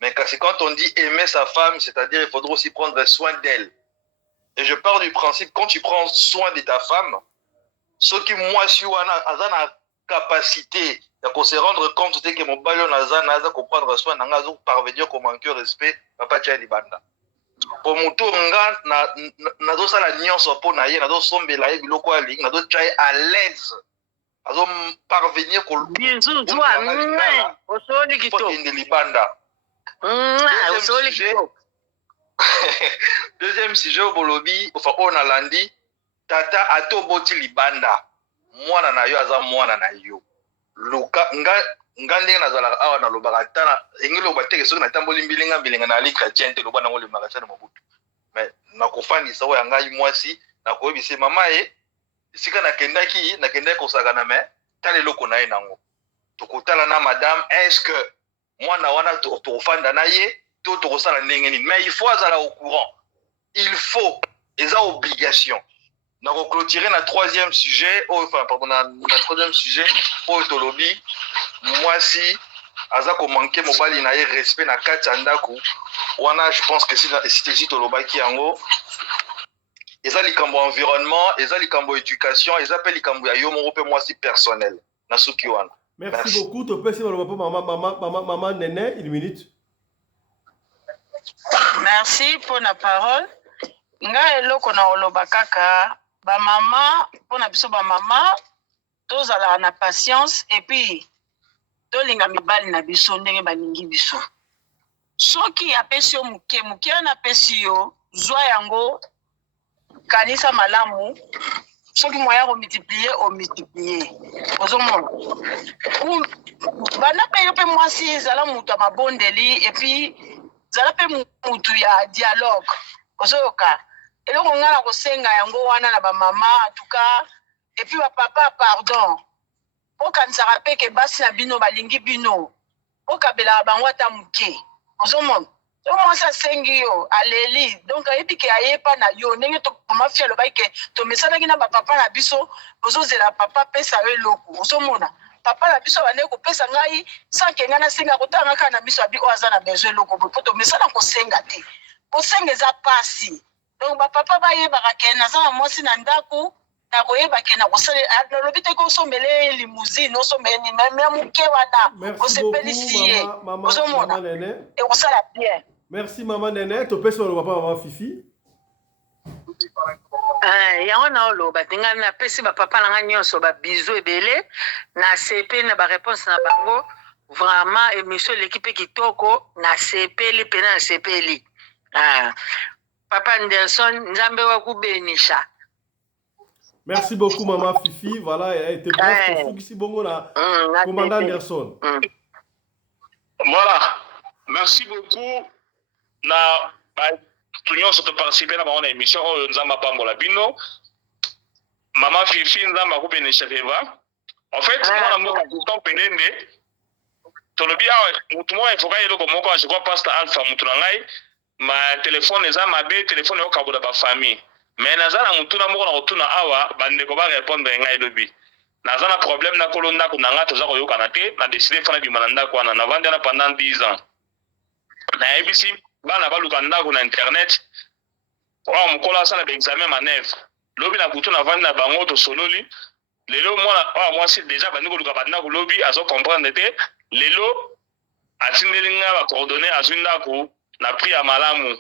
mais quand on dit aimer sa femme, c'est-à-dire il faudra aussi prendre soin d'elle. Et je pars du principe quand tu prends soin de ta femme, ce qui moi suis en capacité de se rendre compte que mon ballon n'a comprendre soin n'a parvenir comme un cœur respect papa tia libanda pour mon tour na do sala nyonso po na ye na do sombela ye biloko ali na do tia à l'aise azo parvenir ko bizu zwa osoni kito inde libanda osoni kito. Deuxième sujet au bolobi enfin on a landi tata atoboti libanda mwana na yo aza mwana na yo luka nga ndenge nazalaka awa na lobaka tana engelo bateke soki natamboli mbilinga na ali chrétien te loba nango le magasin de mobutu mais nakofandisa oyo ngai mwasi nakoyebisa mama ye esika nakendaki kosakana me tala eloko na ye nango tokotala na madame est-ce que mwana wana tokofanda na ye to tokosala ndenge nini mais il faut azala au courant il faut eza obligation. Donc, clôturer notre troisième sujet, troisième sujet, Tolobi, moi si, aza komanke mobali na ye respect na kati ya ndako wana je pense que si tolobaki yango eza likambo environnement eza likambo éducation eza mpe likambo ya yo moko mpe mwasi personnel na suki wana. Merci beaucoup. Topesi maman Nene, une minute. Merci pour la parole. Nga eloko na oloba kaka ba mama pour na biso ba mama tozala na patience et puis tolinga mibali na biso ndenge balingi biso. Soki apesi yo muke na apesi yo zwa yango kanisa malamu soki moya ko multiplier ozomona bana pe yo pe mwasi zala mutu ya mabondeli et puis zala pe mutu ya dialogue ozoyoka eloko nga na kosenga yango wana na bamama en tout cas et puis bapapa pardon okanisaka mpe ke basi na bino balingi bino okabelaka bango ata moke ozomona so mwasi asengi yo aleli donc ayebi ke ayepa na yo ndenge mama fi alobaki ke tomesanaki na bapapa na biso ozozela papa pesa yo eloko ozomona papa na biso bande kopesa ngai sanke ngai nasenga kotanga kaka na biso abi oyo aza na besoin eloko po tomesana kosenga te kosenga eza pasi donc bapapa bayebaka ke naza na mwasi na ndako na koyeba ke na kosala nalobi te kosombele limousine osombele nini me moke wana osepelisi ye ozomona ekosala bien. Merci maman Nene. Topesi le papa maman Fifi. Yango na oloba tinga na pesi ba papa na nga nyonso ba bizu ebele na CP na ba réponse na bango vraiment émission l'équipe kitoko na sepeli pena na sepeli. Papa Anderson nzambe wa kubenisha. Merci beaucoup maman Fifi. Voilà, elle a été bref pour Fugisi Bongo na commandant Anderson. Voilà. Merci beaucoup na tout nyonso to participer na ba émission oyo nzamba pambola bino. Maman Fifi nzamba kubenisha feva. En fait, moi na mo temps pelende tolobi awa mutu mo efoka eloko moko je crois pasteur Alpha mutu na ngai ma téléphone eza mabe téléphone yo kabola ba famille mais nazana mutu na moko na kotuna awa bande ko ba répondre ngai lobi nazana problème na kolonda ko nanga toza ko yokana te na décider fana bi mananda ko na vanda na pendant 10 ans na ABC bana baluka ndako na internet wa mukola sala ba examen manèvre lobi na kutu na vanda bango to sololi lelo moi si déjà bandi ko luka banda ko lobi azo comprendre te lelo atindelinga ba coordonner azunda ko na prix ya malamu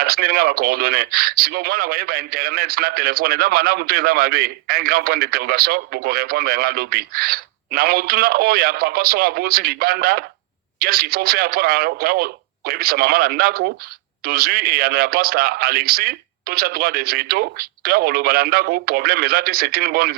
atindelinga ba coordonner siko mwana kwa yeba internet na téléphone eza malamu to eza mabe un grand point d'interrogation pour répondre nga lobi na motuna oya papa sora bosi libanda qu'est-ce qu'il faut faire pour yebisa maman na ndako tozu et ya pasteur Alexis tout ça droit de veto toi oloba ndako problème ezate c'est une bonne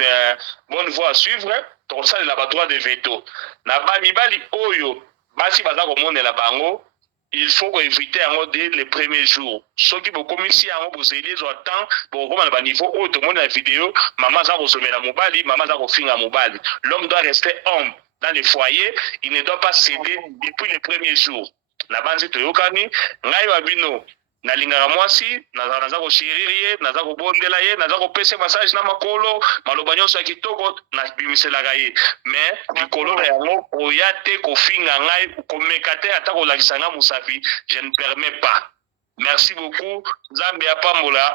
voie à suivre pour ça la droit de veto na ba mibali oyo basi baza ko monela bango il faut éviter en dès les premiers jours ceux qui vont commisser en vous aider au temps pour comment le niveau haut tout le monde la vidéo maman za resommer la mobile maman za finir mobile l'homme doit rester homme dans les foyers il ne doit pas céder depuis les premiers jours la bande to yokani ngai wabino na lingara mwasi naza ko shiririe naza ko bondela ye naza ko pesa massage na makolo maloba nyonso ya kitoko na bimisela gaye mais likolo na yango oyate ko finga ngai ko mekate ata ko lakisa nga musafi je ne permets pas. Merci beaucoup Nzambe ya pambola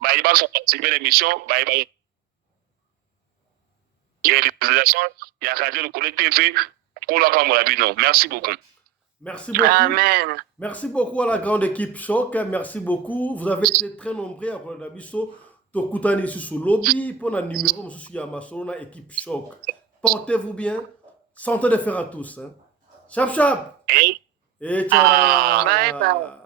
ba iba so participer l'émission ba iba réalisation ya Radio Lokole TV ko la pambola bino. Merci beaucoup. Merci beaucoup. Amen. Merci beaucoup à la grande équipe Choc. Merci beaucoup. Vous avez été très nombreux à Rwanda-Bisso. Tokutani sur le lobby. Pour le numéro, je suis à Masona, équipe Choc. Portez-vous bien. Santé de fer à tous. Hein. Chap chap. Et ciao. Bye bye.